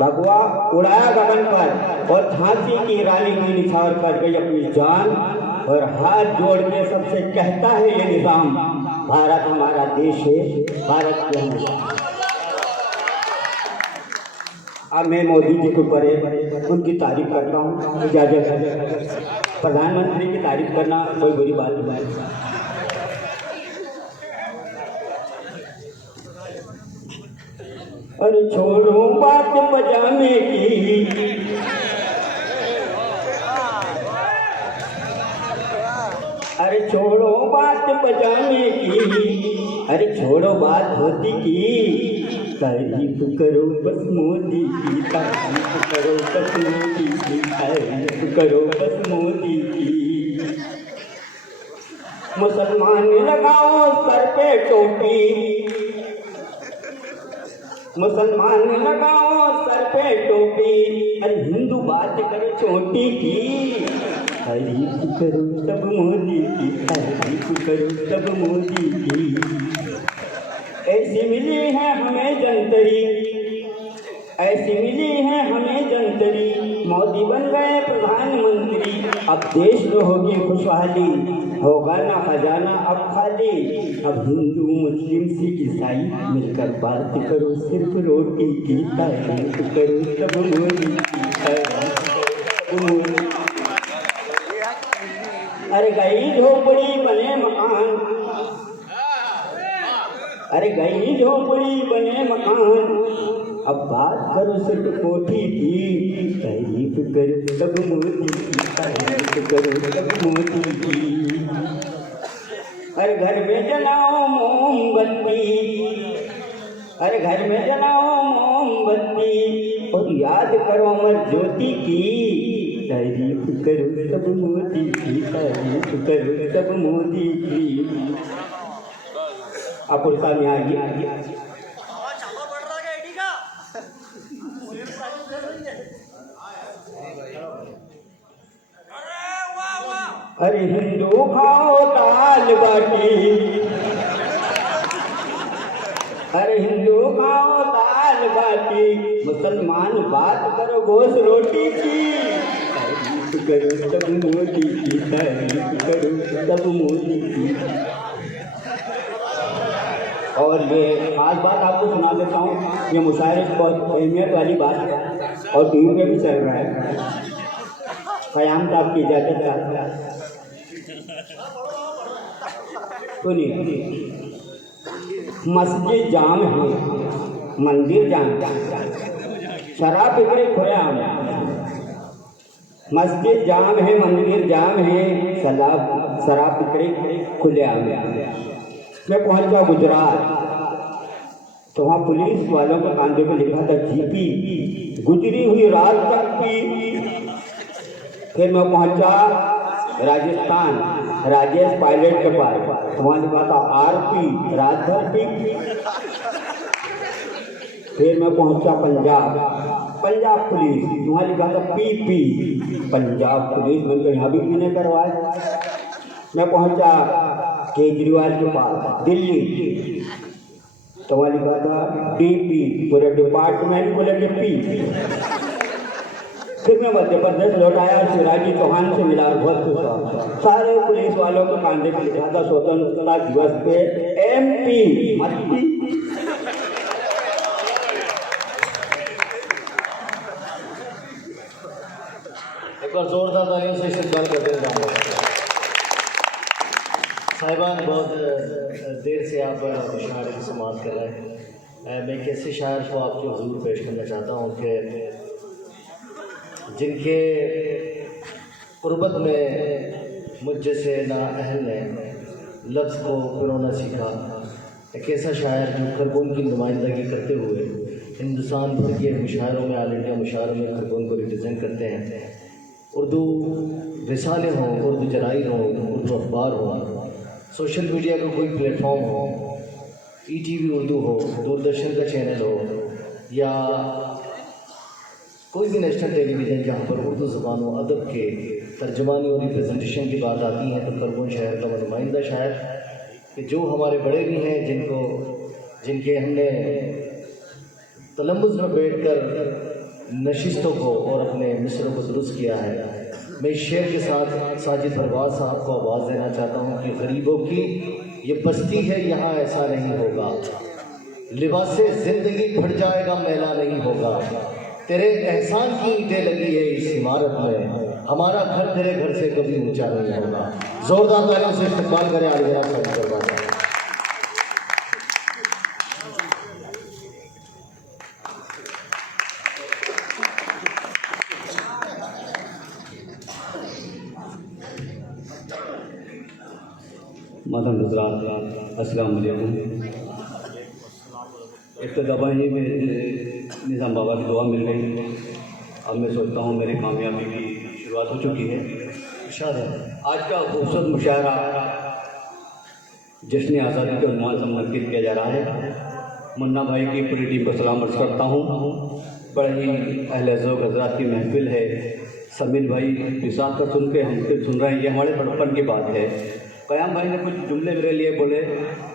भगवा उड़ाया गगन पर और झांसी की रानी की निछावर कर गई अपनी जान। और हाथ जोड़ के सबसे कहता है ये निजाम, भारत हमारा देश है, भारत के हम। अब मैं मोदी जी के ऊपर उनकी तारीफ करता हूँ। इजाजत है, प्रधानमंत्री की तारीफ करना कोई बुरी बात नहीं। अरे छोड़ो बात पजामे की, अरे छोड़ो बात पजामे की, अरे छोड़ो बात धोती की, तारीफ करो बस मोदी की, तारीफ करो बस मोदी की, तारीफ करो बस मोदी की। मुसलमान लगाओ सर पे टोपी, मुसलमान लगाओ सर पे टोपी, अरे हिंदू बात करो चोटी की, तारीफ करो सब मोदी की, तारीफ करो सब मोदी की। ऐसी मिली है हमें जनतरी, ऐसी मिली है हमें जनतरी, मोदी बन गए प्रधानमंत्री। अब देश में होगी खुशहाली, होगा ना खजाना अब खाली। अब हिंदू मुस्लिम सिख ईसाई मिलकर बात करो सिर्फ रोटी की, तारीफ करो सब मोदी की, तारीफ करो मोदी। अरे गई झोपड़ी बने मकान, अरे गई झोपड़ी बने मकान, अब बात करो सिर्फ कोठी की, तारीफ करो सब मोदी की, तारीफ करो सब मोदी की। अरे घर में जलाओ मोमबत्ती, अरे घर में जलाओ मोमबत्ती, और याद करो अमर ज्योति की, तारीफ करो सब मोदी की, तारीफ करो सब मोदी की। आप उड़ीसा में आइए, अरे हिंदू खाओ दाल बाटी, अरे हिंदू खाओ दाल बाटी, मुसलमान बात करो गोश्त रोटी की, तारीफ करो सब मोदी की, तारीफ करो सब मोदी की। और ये खास बात आपको सुना देता हूँ, ये मुशायरे की बहुत अहमियत वाली बात है और टीवी में भी चल रहा है। क़याम साहब की इजाज़त का सुनिए। मस्जिद जाम है, मंदिर जाम, शराब बिगड़े खुलेआम। मस्जिद जाम है, मंदिर जाम है, शराब बिगड़े खुलेआम। मैं पहुंचा गुजरात तो वहाँ पुलिस वालों के कांधे पे लिखा था जीपी, गुजरी हुई रात तक पी। फिर मैं पहुंचा राजस्थान, राजेश पायलट के पास, तो वहाँ लिखा था आरपी, रात भर पी। फिर मैं पहुंचा पंजाब पुलिस, वहाँ लिखा था पी, पंजाब पुलिस। मैंने यहाँ भी पीने करवाए। मैं पहुंचा केजरीवाल के पास दिल्ली, तो वहाँ लिखा था डीपी, पूरे डिपार्टमेंट बोले पी। फिर मैं मध्य प्रदेश लौट आया, शिवराज चौहान से मिला, बहुत खुश हुआ। सारे पुलिस वालों के कांधे पे लिखा था स्वतंत्रता दिवस पे MP, मत पी। एक बार जोरदार तालियों से इस्तेमाल करते हैं। साहिबान, बहुत देर से आप शायरी की समाअत कर रहे हैं। मैं एक ऐसे शायर को आपके हुजूर पेश करना चाहता हूँ कि जिनके कुर्बत में मुझ जैसे नाअहल ने लफ्ज़ को पिरोना सीखा। एक ऐसा शायर जो खरगोन की नुमाइंदगी करते हुए हिंदुस्तान भर के मुशायरों में, ऑल इंडिया मुशायरों में खरगोन को रिप्रेजेंट करते हैं। उर्दू रिसाले हों, उर्दू जराइद हों, उर्दू अखबार हों, सोशल मीडिया का कोई प्लेटफॉर्म हो, ETV उर्दू हो, दूरदर्शन का चैनल हो, या कोई भी नेशनल टेलीविज़न जहाँ पर उर्दू ज़ुबान व अदब के तर्जमानी और रिप्रेजेंटेशन की बात आती है, तो खरगोन शहर का वो नुमाइंदा शायर कि जो हमारे बड़े भी हैं, जिनके हमने तलम्बुज़ में बैठ कर नशिस्तों को और अपने मिसरों को दुरुस्त किया है। मैं इस शेर के साथ साजिद परवाज़ साहब को आवाज़ देना चाहता हूँ कि गरीबों की ये बस्ती है, यहाँ ऐसा नहीं होगा। लिबासे ज़िंदगी फट जाएगा, मैला नहीं होगा। तेरे एहसान की ईंटें लगी है इस इमारत में, हमारा घर तेरे घर से कभी ऊंचा नहीं होगा। जोरदार तालियों से इस्तकबाल करें आली जनाब साजिद परवाज़ साहब। मदन गुजरात, अस्सलाम वालेकुम। एक तो दबा ही में निज़ाम बाबा की दुआ मिल गई। अब मैं सोचता हूँ मेरी कामयाबी की शुरुआत हो चुकी है। आज का खूबसूरत मुशायरा जश्न आज़ादी के उन्वान से मुनक़िद किया जा रहा है। मुन्ना भाई की पूरी टीम को सलाम अर्ज़ करता हूँ। बड़े ही अहले ज़ौक़ हज़रात की महफिल है। समीर भाई विसाख कर सुन के हम फिर सुन रहे हैं, ये हमारे बड़प्पन की बात है। क़याम भाई ने कुछ जुमले मेरे लिए बोले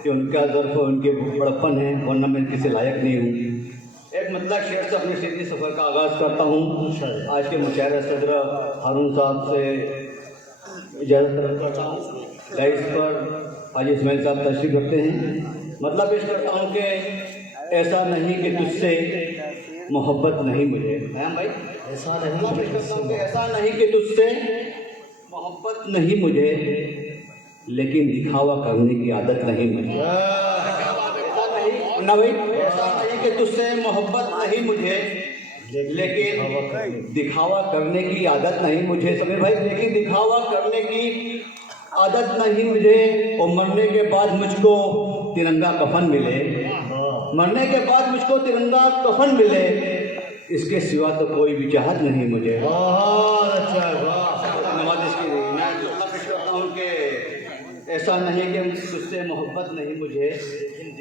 कि उनका ज़र्फ़ उनके बड़प्पन है, वरना मैं किसी लायक नहीं हूँ। एक मतलब शेर से अपने सीधी सफ़र का आगाज़ करता हूँ। आज के मुशायरा सदर हारून साहब से इजाज़त करता हूँ। लाइस पर हाजी इस्माइल साहब तशरीफ़ रखते हैं। मतलब पेश करता हूँ कि ऐसा नहीं कि तुझसे मोहब्बत नहीं मुझे। क़याम भाई, ऐसा नहीं कि तुझसे मोहब्बत नहीं मुझे, लेकिन दिखावा करने की आदत नहीं मुझे। ना भाई, ऐसा नहीं कि तुझसे मोहब्बत नहीं मुझे, लेकिन दिखावा करने की आदत नहीं मुझे। समीर भाई, लेकिन दिखावा करने की आदत नहीं मुझे। और मरने के बाद मुझको तिरंगा कफन मिले, मरने के बाद मुझको तिरंगा कफन मिले, इसके सिवा तो कोई भी चाहत नहीं मुझे। बहुत अच्छा, धन्यवाद। इसकी मैं करता हूँ कि ऐसा नहीं कि तुझसे मोहब्बत नहीं मुझे,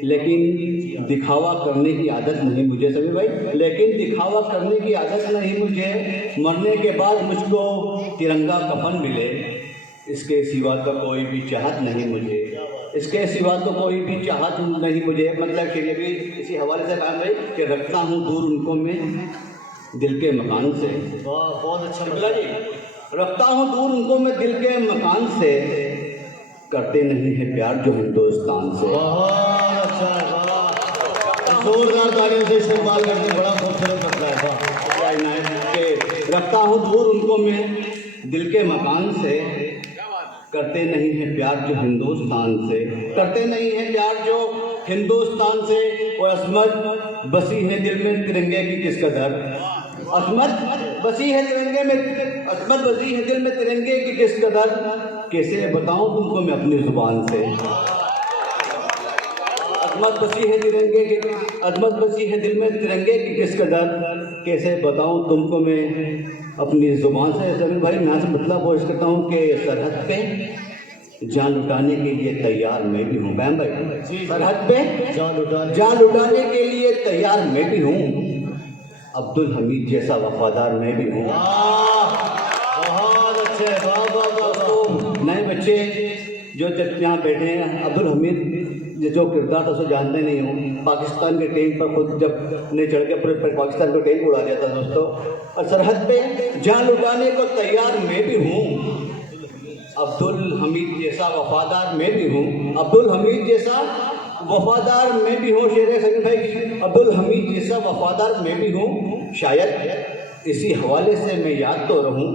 लेकिन दिखावा करने की आदत नहीं मुझे। सभी भाई, लेकिन दिखावा करने की आदत नहीं मुझे। मरने के बाद मुझको तिरंगा कफन मिले, इसके सिवा तो कोई भी चाहत नहीं मुझे, इसके सिवा तो कोई भी चाहत नहीं मुझे। मतलब कि ये भी इसी हवाले से कहा भाई कि रखता हूँ दूर उनको मैं दिल के मकान से। बहुत अच्छा मतलब जी, रखता हूँ दूर उनको मैं दिल के मकान से, करते नहीं है प्यार जो हिंदुस्तान से। बहुत अच्छा है, वाह। जोरदार तालियों से इस्तेमाल करके बड़ा खूबसूरत लगता है, वाह। इनायत के रखता हूँ दूर उनको मैं दिल के मकान से, करते नहीं है प्यार जो हिंदुस्तान से, करते नहीं है प्यार जो हिंदुस्तान से। और असमत बसी है दिल में तिरंगे की किस कदर, असमत बसी है तिरंगे में, असमत बसी है दिल में तिरंगे की किस कदर, कैसे बताऊं तुमको मैं अपनी जुबान से। अजमत बसी है तिरंगे की, अजमत बसी है दिल में तिरंगे की किस कदर, कैसे बताऊं तुमको मैं अपनी जुबान से। जमीन भाई मैं से मतलब कोशिश करता हूँ कि सरहद पे जान लुटाने के लिए तैयार मैं भी हूँ। बैम भाई सरहद पे जान लुटाने के लिए तैयार मैं भी हूँ, अब्दुल हमीद जैसा वफादार मैं भी हूँ। बहुत अच्छे, वाह वाह वाह वाह। नए बच्चे जो यहाँ बैठे हैं, अब्दुल हमीद जो किरदार था उसे जानते नहीं हूँ। पाकिस्तान के टैंक पर खुद जब ने चढ़ के पूरे पाकिस्तान को टैंक उड़ा दिया था दोस्तों। और सरहद पे जान लुटाने को तैयार मैं भी हूँ, अब्दुल हमीद जैसा वफादार मैं भी हूँ, अब्दुल हमीद जैसा वफादार मैं भी हूँ। शेर सलीम भाई, अब्दुल हमीद जैसा वफादार मैं भी हूँ, शायद इसी हवाले से मैं याद तो रहूँ,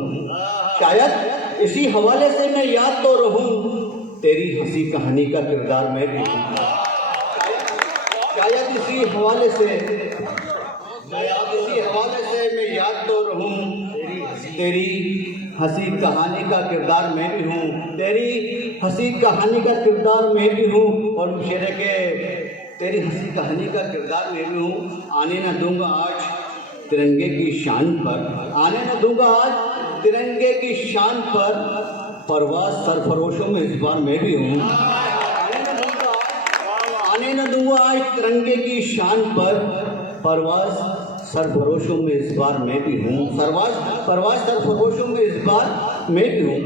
शायद इसी हवाले से मैं याद तो रहूँ, तेरी हंसी कहानी का किरदार मैं भी हूँ। शायद इसी हवाले से मैं याद तो रहूँ, तेरी हंसी कहानी का किरदार मैं भी हूँ, तेरी हंसी कहानी का किरदार मैं भी हूँ। और शेर के तेरी हंसी कहानी का किरदार मैं भी हूँ, आने न दूंगा आज तिरंगे की शान पर, आने न दूंगा आज तिरंगे की शान पर, परवाज सरफरोशों में इस बार मैं भी हूँ। आने न दूंगा आज तिरंगे की शान पर, परवाज सरफरोशों में इस बार मैं भी हूँ, परवाज सरफरोशों में इस बार मैं भी हूँ।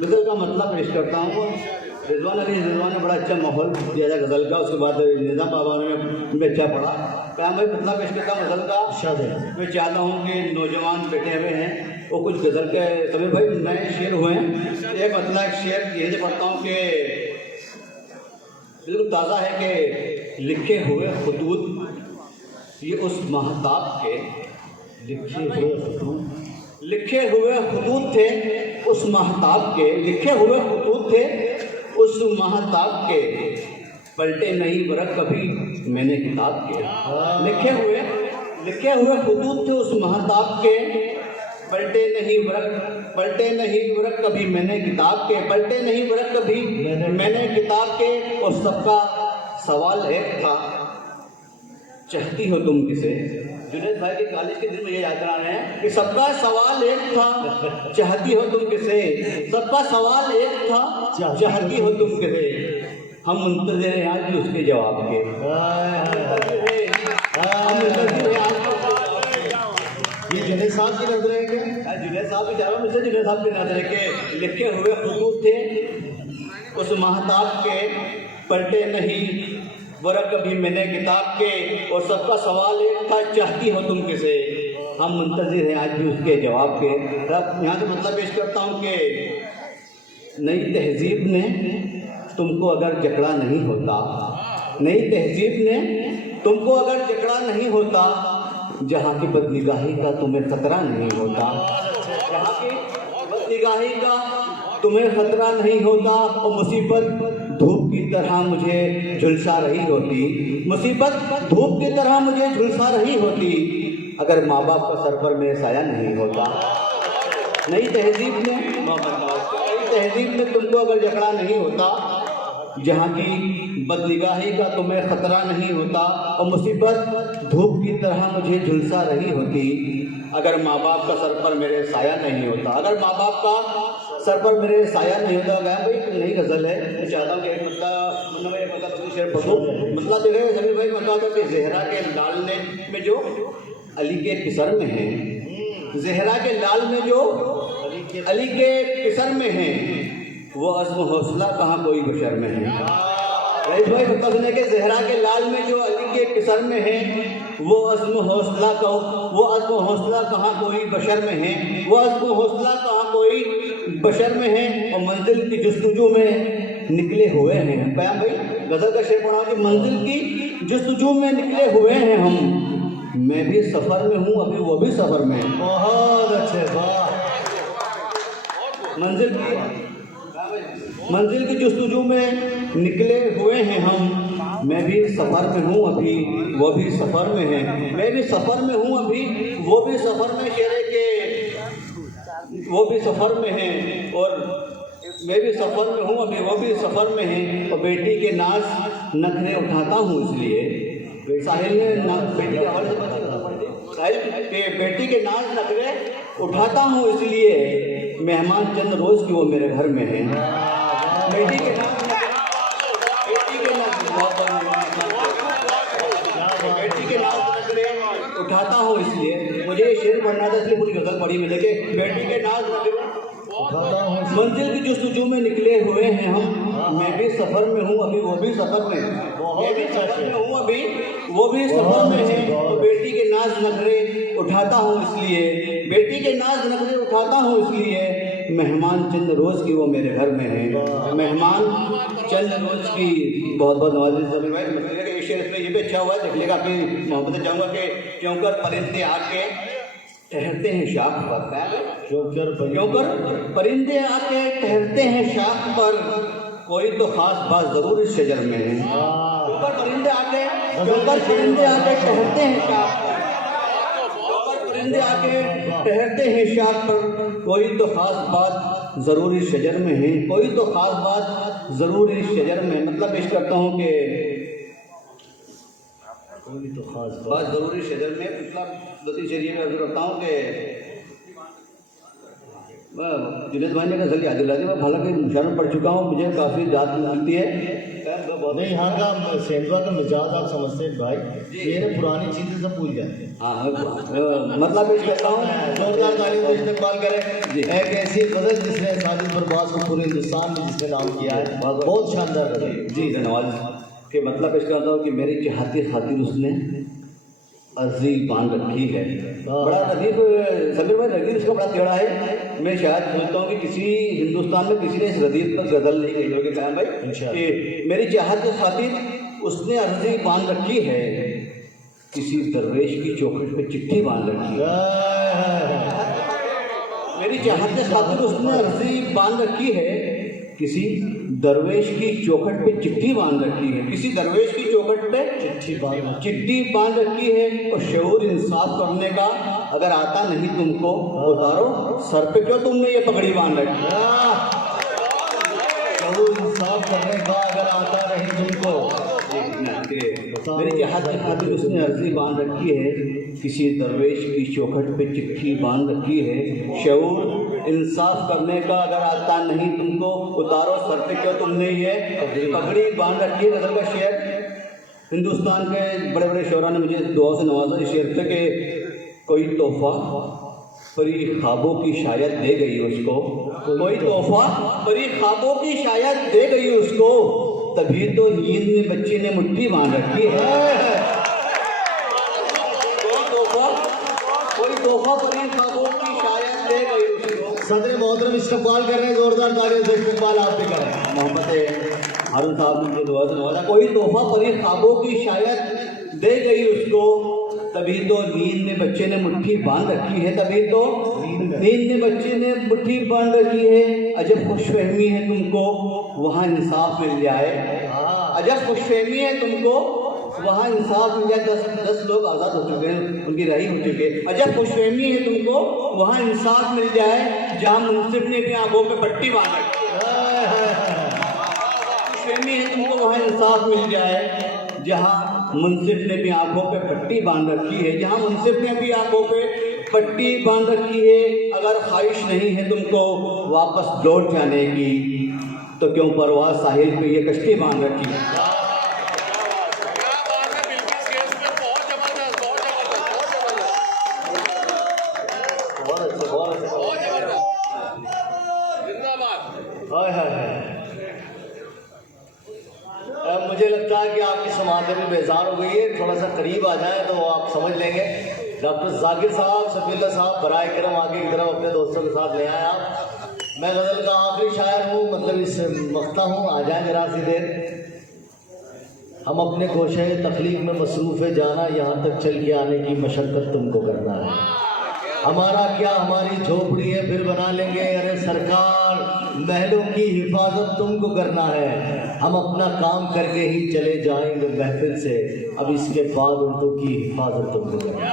गज़ल का मतलब पेश करता हूँ। रिजवान ने बड़ा अच्छा माहौल दिया था गज़ल का, उसके बाद निज़ाम बाबा ने भी अच्छा पढ़ा। क्या भाई मतलब पेश करता हूँ गज़ल का। मैं चाहता हूँ कि नौजवान बैठे हुए हैं वो कुछ गज़ल के सभी भाई नए शेर हुए हैं। एक मतलब शेर यही से पढ़ता हूँ कि बिल्कुल ताज़ा है कि लिखे हुए खुतूत ये उस महताब के, लिखे हुए खुतूत थे उस महताब के, लिखे हुए खुतूत थे उस महताब के, पलटे नहीं वरक कभी मैंने किताब के। लिखे हुए खुतूत थे उस महताब के, पलटे नहीं वरक कभी मैंने किताब के, पलटे नहीं वरक कभी मैंने किताब के। और सबका सवाल एक था, चाहती हो तुम किसे। जुनैद भाई के कॉलेज के दिन में ये याद करा रहे हैं कि सबका सवाल एक था, चाहती हो तुम किसे, सबका सवाल एक था, चाहती हो तुम किसे। हम मुंतज़िर हैं आज भी उसके जवाब के। ये जुनैद साहब की नजर है क्या? जुनैद साहब की जवाब में से जुनैद साहब की नजर के लिखे हुए खुतूत थे उस महताब के, पलटे नहीं वरक कभी मैंने किताब के। और सबका सवाल एक था, चाहती हो तुम किसे। हम मुंतज़िर हैं आज भी उसके जवाब के। तब यहाँ से मतलब पेश करता हूँ कि नई तहजीब ने तुमको अगर जकड़ा नहीं होता, नई तहजीब ने तुमको अगर जकड़ा नहीं होता, जहाँ की बदनिगाही का तुम्हें खतरा नहीं होता, जहाँ की बदनिगाही का तुम्हें खतरा नहीं होता। और मुसीबत धूप की तरह मुझे झुलसा रही होती, मुसीबत धूप की तरह मुझे झुलसा रही होती, अगर माँ बाप का सर पर मेरे साया नहीं होता। नई तहजीब में तुमको अगर जकड़ा नहीं होता, जहाँ की बदनिगाही का तुम्हें खतरा नहीं होता। और मुसीबत धूप की तरह मुझे झुलसा रही होती, अगर माँ बाप का सर पर मेरे साया नहीं होता, अगर माँ बाप का सर पर मेरे साया नहीं होता। गया भाई नई गज़ल है, मैं चाहता हूँ कि एक मतलब शेर पढ़ूँ। मतलब देखे समीर भाई मतलब कि ज़हरा के लाल में जो अली के किसर में है, ज़हरा के लाल में जो अली के किसर में है, वो अज़्म हौसला कहाँ कोई बशर में है। रईस भाई मतलब सुने कि ज़हरा के लाल में जो अली के किसर में है, वो अज़्म हौसला कहाँ कोई बशर में है, वो अज़्म हौसला कहाँ कोई बशर में है। और मंजिल की जुस्तजू में निकले हुए हैं। क्या भाई गजल का शेर पढ़ा कि मंजिल की जस्तजू में निकले हुए हैं हम, मैं भी सफर में हूँ अभी वो भी सफर में है। बहुत अच्छे, वाह। मंजिल की जस्तजू में निकले हुए हैं हम, मैं भी सफर में हूँ अभी वो भी सफर में है। मैं भी सफर में हूँ अभी वो भी सफर में, शेरे के वो भी सफर में है और मैं भी सफर में हूँ अभी वो भी सफर में है। और बेटी के नाज नखरे उठाता हूँ इसलिए, साहिल ने बेटी के हवाले से साहिल के बेटी के नाज नखरे उठाता हूँ इसलिए, मेहमान चंद रोज की वो मेरे घर में है। बेटी के नाज उठाता हूँ इसलिए, मुझे ये शेर पढ़ना था इसलिए पूरी गजल पढ़ी मैंने कि बेटी के नाज मंजिल की जस्तजू में निकले हुए हैं हम, मैं भी सफर में हूँ अभी वो भी सफर में, मैं भी सफर में हूँ अभी वो भी सफर में है। तो बेटी के नाज नखरे उठाता हूँ इसलिए, बेटी के नाज नखरे उठाता हूँ इसलिए, मेहमान चंद रोज की वो मेरे घर में है। मेहमान चंद रोज की बहुत बहुत नवाजी जमीन भाई। मतलब कि शेर इसमें ये भी अच्छा हुआ है, देख लेगा अपनी मोहब्बत से चाहूँगा कि क्योंकि परिंदे आके ठहरते हैं शाख पर, क्योंकि परिंदे आके ठहरते हैं शाख पर, कोई तो खास बात जरूर इस शजर में है। क्योंकि परिंदे आके ठहरते हैं शाख पर, परिंदे आके ठहरते हैं शाख पर, कोई तो खास बात जरूर इस शजर में है, कोई तो खास बात जरूर इस शजर में। मतलब पेश करता हूँ कि कोई तो खास बात जरूरी शजर में, मतलब दो तीन शरीर में अर्ज करता हूँ कि जुनेद भाई ने गजल याद दिला दी। मैं हालांकि मुशारफ पढ़ चुका हूँ, मुझे काफ़ी याद मिलती है। नहीं, यहाँ का सेंधवा का मिजाज आप समझते हैं भाई, ये पुरानी चीज़ें सब भूल जाते हैं। हाँ मतलब पेश करता हूँ, जोरदार तालियों का इस्तेमाल करें। एक ऐसी गजल जिसने साजिद बरबाज को पूरे हिंदुस्तान में जिसने नाम किया है, बहुत शानदार गजल। जी धन्यवाद के मतलब पेश करता हूँ कि मेरी चाहती खातिर उसने अर्जी बांध रखी है। बड़ा रदीफ समीर भाई, रदीफ इसका बड़ा टेढ़ा है। मैं शायद सोचता हूँ कि किसी हिंदुस्तान में किसी ने इस रदीफ पर गजल नहीं कही होगी। कहा भाई कि मेरी चाहत की खातिर उसने अर्जी बांध रखी है, किसी दरवेश की चौखट पे चिट्ठी बांध रखी है। मेरी चाहत की खातिर उसने अर्जी बांध रखी है, किसी दरवेश की चौखट पे चिट्ठी बांध रखी है, किसी दरवेश की चौखट पे चिट्ठी बांध रखी है। और शऊर इंसाफ करने का अगर आता नहीं तुमको, उतारो सर पे क्यों तुमने ये पगड़ी बांध रखी है। शऊर इंसाफ करने का अगर आता नहीं तुमको, मेरी चाहत की खातिर उसने अर्जी बांध रखी है, किसी दरवेश की चौखट पे चिट्ठी बांध रखी है। शऊर इंसाफ करने का अगर आता नहीं तुमको, उतारो सर पे क्यों तुमने ये पगड़ी बांध रखी है। गजल का शेर हिंदुस्तान के बड़े बड़े शोरा ने मुझे दुआ से नवाजा। इस शेर से कि कोई तोहफा परी ख्वाबों की शायद दे गई उसको, कोई तोहफा परी ख्वाबों की शायद दे गई उसको, तभी तो नींद में बच्चे ने मुट्ठी बांध रखी है। कोई तोहफा परी ख्वाबों की शायद दे गई उसको। सदर मोहतरम इस्तकबाल कर रहे हैं, जोरदार तालियों से इस्तकबाल आप भी करें। मोहम्मद हारून साहब ने दुआ से नवाजा। कोई तोहफा परी ख्वाबों की शायद दे गई उसको, तभी तो नींद में बच्चे ने मुट्ठी बांध रखी है, तभी तो नींद में बच्चे ने मुट्ठी बांध रखी है। अजब खुशफहमी है तुमको वहाँ इंसाफ मिल जाए, अजब खुशफहमी है तुमको वहाँ इंसाफ मिल जाए। 10 लोग आज़ाद हो चुके हैं, उनकी रही हो चुके हैं। अजब खुशफहमी है तुमको वहाँ इंसाफ मिल जाए, जहाँ मुंसिफ ने भी आंखों पे पट्टी बांध रखी है। खुशफहमी है तुमको वहाँ इंसाफ मिल जाए, जहाँ मुंसिफ ने भी आंखों पे पट्टी बांध रखी है, जहाँ मुंसिफ ने भी आंखों पे पट्टी बांध रखी है। अगर ख्वाहिश नहीं है तुमको वापस लौट जाने की, तो क्यों परवाज़ साहिल पे ये कश्ती बांध रखी है। मुझे लगता है कि आपकी समाधि भी बेजार हो गई है, थोड़ा सा करीब आ जाए तो आप समझ लेंगे। डॉक्टर जाकिर साहब, शफील्ला साहब, बराए करम आगे की तरफ अपने दोस्तों के साथ ले आए आप। मैं गज़ल का आखिरी शायर हूँ, मतलब मुलतमिस मख्ता हूँ, आ जाए जरा सी देर। हम अपने गोशे तख्लीक में मसरूफ़ है जाना, यहाँ तक चल के आने की मशक्क़त तुमको करना है। हमारा क्या, हमारी झोपड़ी है फिर बना लेंगे। अरे सरकार, महलों की हिफाजत तुमको करना है, हम अपना काम करके ही चले जाएंगे महफिल से। अब इसके बाद उर्दू की हिफाजत तुमको करना है।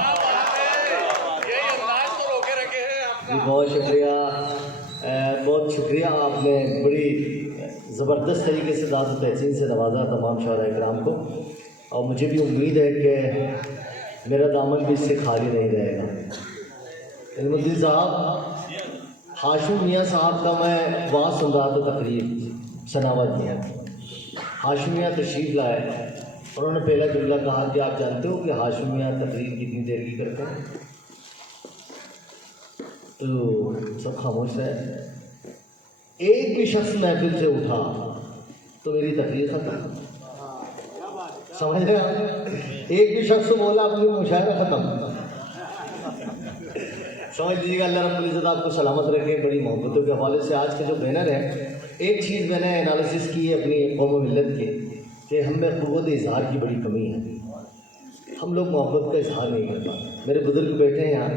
बहुत शुक्रिया, बहुत शुक्रिया। आपने बड़ी ज़बरदस्त तरीके से दाद तहसीन से नवाजा तमाम शोरा इकराम को, और मुझे भी उम्मीद है कि मेरा दामन भी इससे खाली नहीं रहेगा। इल्मुद्दीन साहब, हाशिम मियाँ साहब का मैं बात सुन रहा था, तकरीर सनावत मियाँ, हाशिम मियाँ तशरीफ़ लाए। उन्होंने पहला जुमला कहा कि आप जानते हो कि हाशिम मियाँ तकरीर कितनी देर की करते हैं? तो सब खामोश है। एक भी शख्स महफिल से उठा तो मेरी तकरीर ख़त्म, समझ रहे हैं? एक भी शख्स बोला अपनी मुशायरा ख़त्म। समझ लीजिएगा, अल्लाह रब्बुल इज़्ज़त आपको सलामत रखे। बड़ी मोहब्बतों के हवाले से आज के जो बैनर है, एक चीज़ मैंने एनालिसिस की है अपनी कौम मिल्लत की, कि हम में क़ुव्वत इज़हार की बड़ी कमी है। हम लोग मोहब्बत का इज़हार नहीं कर पाते। मेरे बुजुर्ग बैठे हैं यहाँ,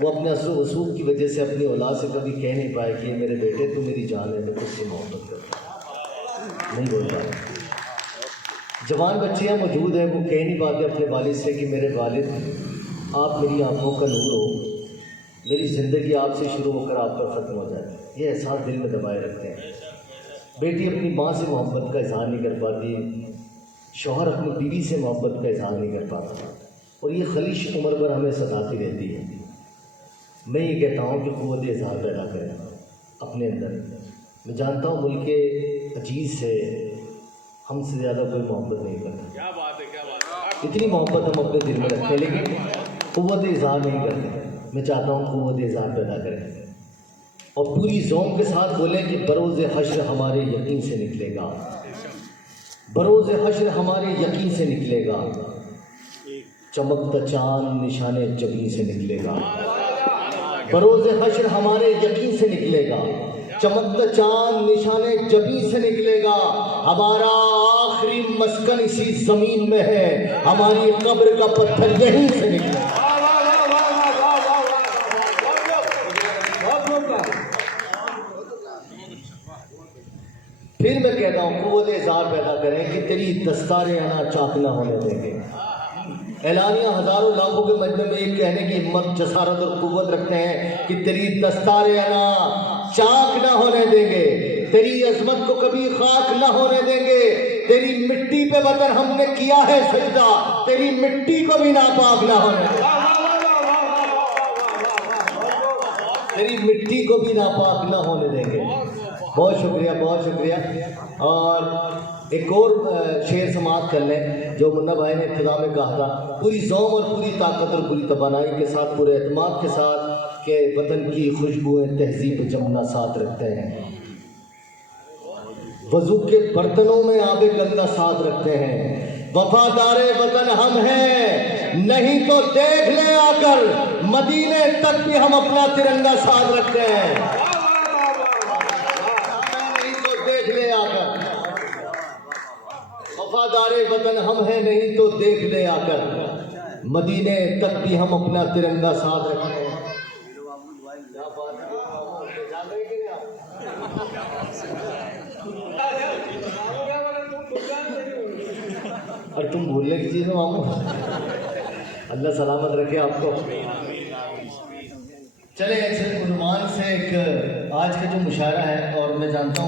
वो अपने असर वसूल की वजह से अपनी औलाद से कभी कह नहीं पाए कि मेरे बेटे तू मेरी जान है, मैं तुझसे मोहब्बत करता, नहीं बोल पाए। जवान बच्चियाँ मौजूद हैं, वो कह नहीं पाते अपने वालिद से कि मेरे वालिद आप मेरी आँखों का नूर हो, मेरी ज़िंदगी आपसे शुरू होकर आप पर ख़त्म हो जाए। ये एहसास दिल में दबाए रखते हैं। बेटी अपनी माँ से मोहब्बत का इज़हार नहीं कर पाती, शौहर अपनी बीवी से मोहब्बत का इज़हार नहीं कर पाता, और ये खलीश उम्र पर हमें सताती रहती है। मैं ये कहता हूँ कि क़ुव्वत इज़हार पैदा करें अपने अंदर। मैं जानता हूँ मुल्क के अजीज़ से हमसे ज़्यादा कोई मोहब्बत नहीं करता। क्या बात है, क्या बात है। इतनी मोहब्बत हम अपने दिल में रखते हैं, लेकिन क़ुव्वत इज़हार नहीं करते। मैं चाहता हूँ क़ुव्वत इज़हार पैदा करें और पूरी ज़ौक़ के साथ बोलें कि बरोज़ हश्र हमारे यकीन से निकलेगा, बरोज़ हश्र हमारे यकीन से निकलेगा, चमकता चाँद निशाने जबीं से निकलेगा। बरोज़ हश्र हमारे यकीन से निकलेगा, चमकता चाँद निशाने जबीं से निकलेगा। हमारा आखिरी मस्कन इसी ज़मीन में है, हमारी कब्र का पत्थर यहीं से निकलेगा। फिर मैं कहता हूँ क़ुव्वत इज़हार पैदा करें कि तेरी दस्तारे आना चाक ना होने देंगे। एलानिया हज़ारों लाखों के मजमे में एक कहने की हिम्मत, जसारत और क़ुव्वत रखते हैं कि तेरी दस्तारे आना चाक ना होने देंगे, तेरी अज़मत को कभी खाक ना होने देंगे। तेरी मिट्टी पे वतन हमने किया है सजदा, तेरी मिट्टी को भी नापाक ना होने देंगे, तेरी मिट्टी को भी नापाक ना होने देंगे। बहुत शुक्रिया, बहुत शुक्रिया। और एक और शेर समाप्त कर लें जो मुन्ना भाई ने इब्तिदा में कहा था, पूरी ज़ौक़ और पूरी ताकत और पूरी तवानाई के साथ, पूरे एतमाद के साथ कि वतन की खुशबुएँ तहज़ीब जमुना साथ रखते हैं, वज़ू के बर्तनों में आबे गंगा साथ रखते हैं। वफादारे वतन हम हैं, नहीं तो देख ले आकर, मदीने तक भी हम अपना तिरंगा साथ रखते हैं। ले आकर, वफादारे वतन हम हैं, नहीं तो देख ले आकर, मदीने तक भी हम अपना तिरंगा साथ रखते हैं। और तुम भूलने की चीज़ में मामू, अल्लाह सलामत रखे आपको। चले ऐसे उन्वान से एक आज का जो मुशायरा है, और मैं जानता हूँ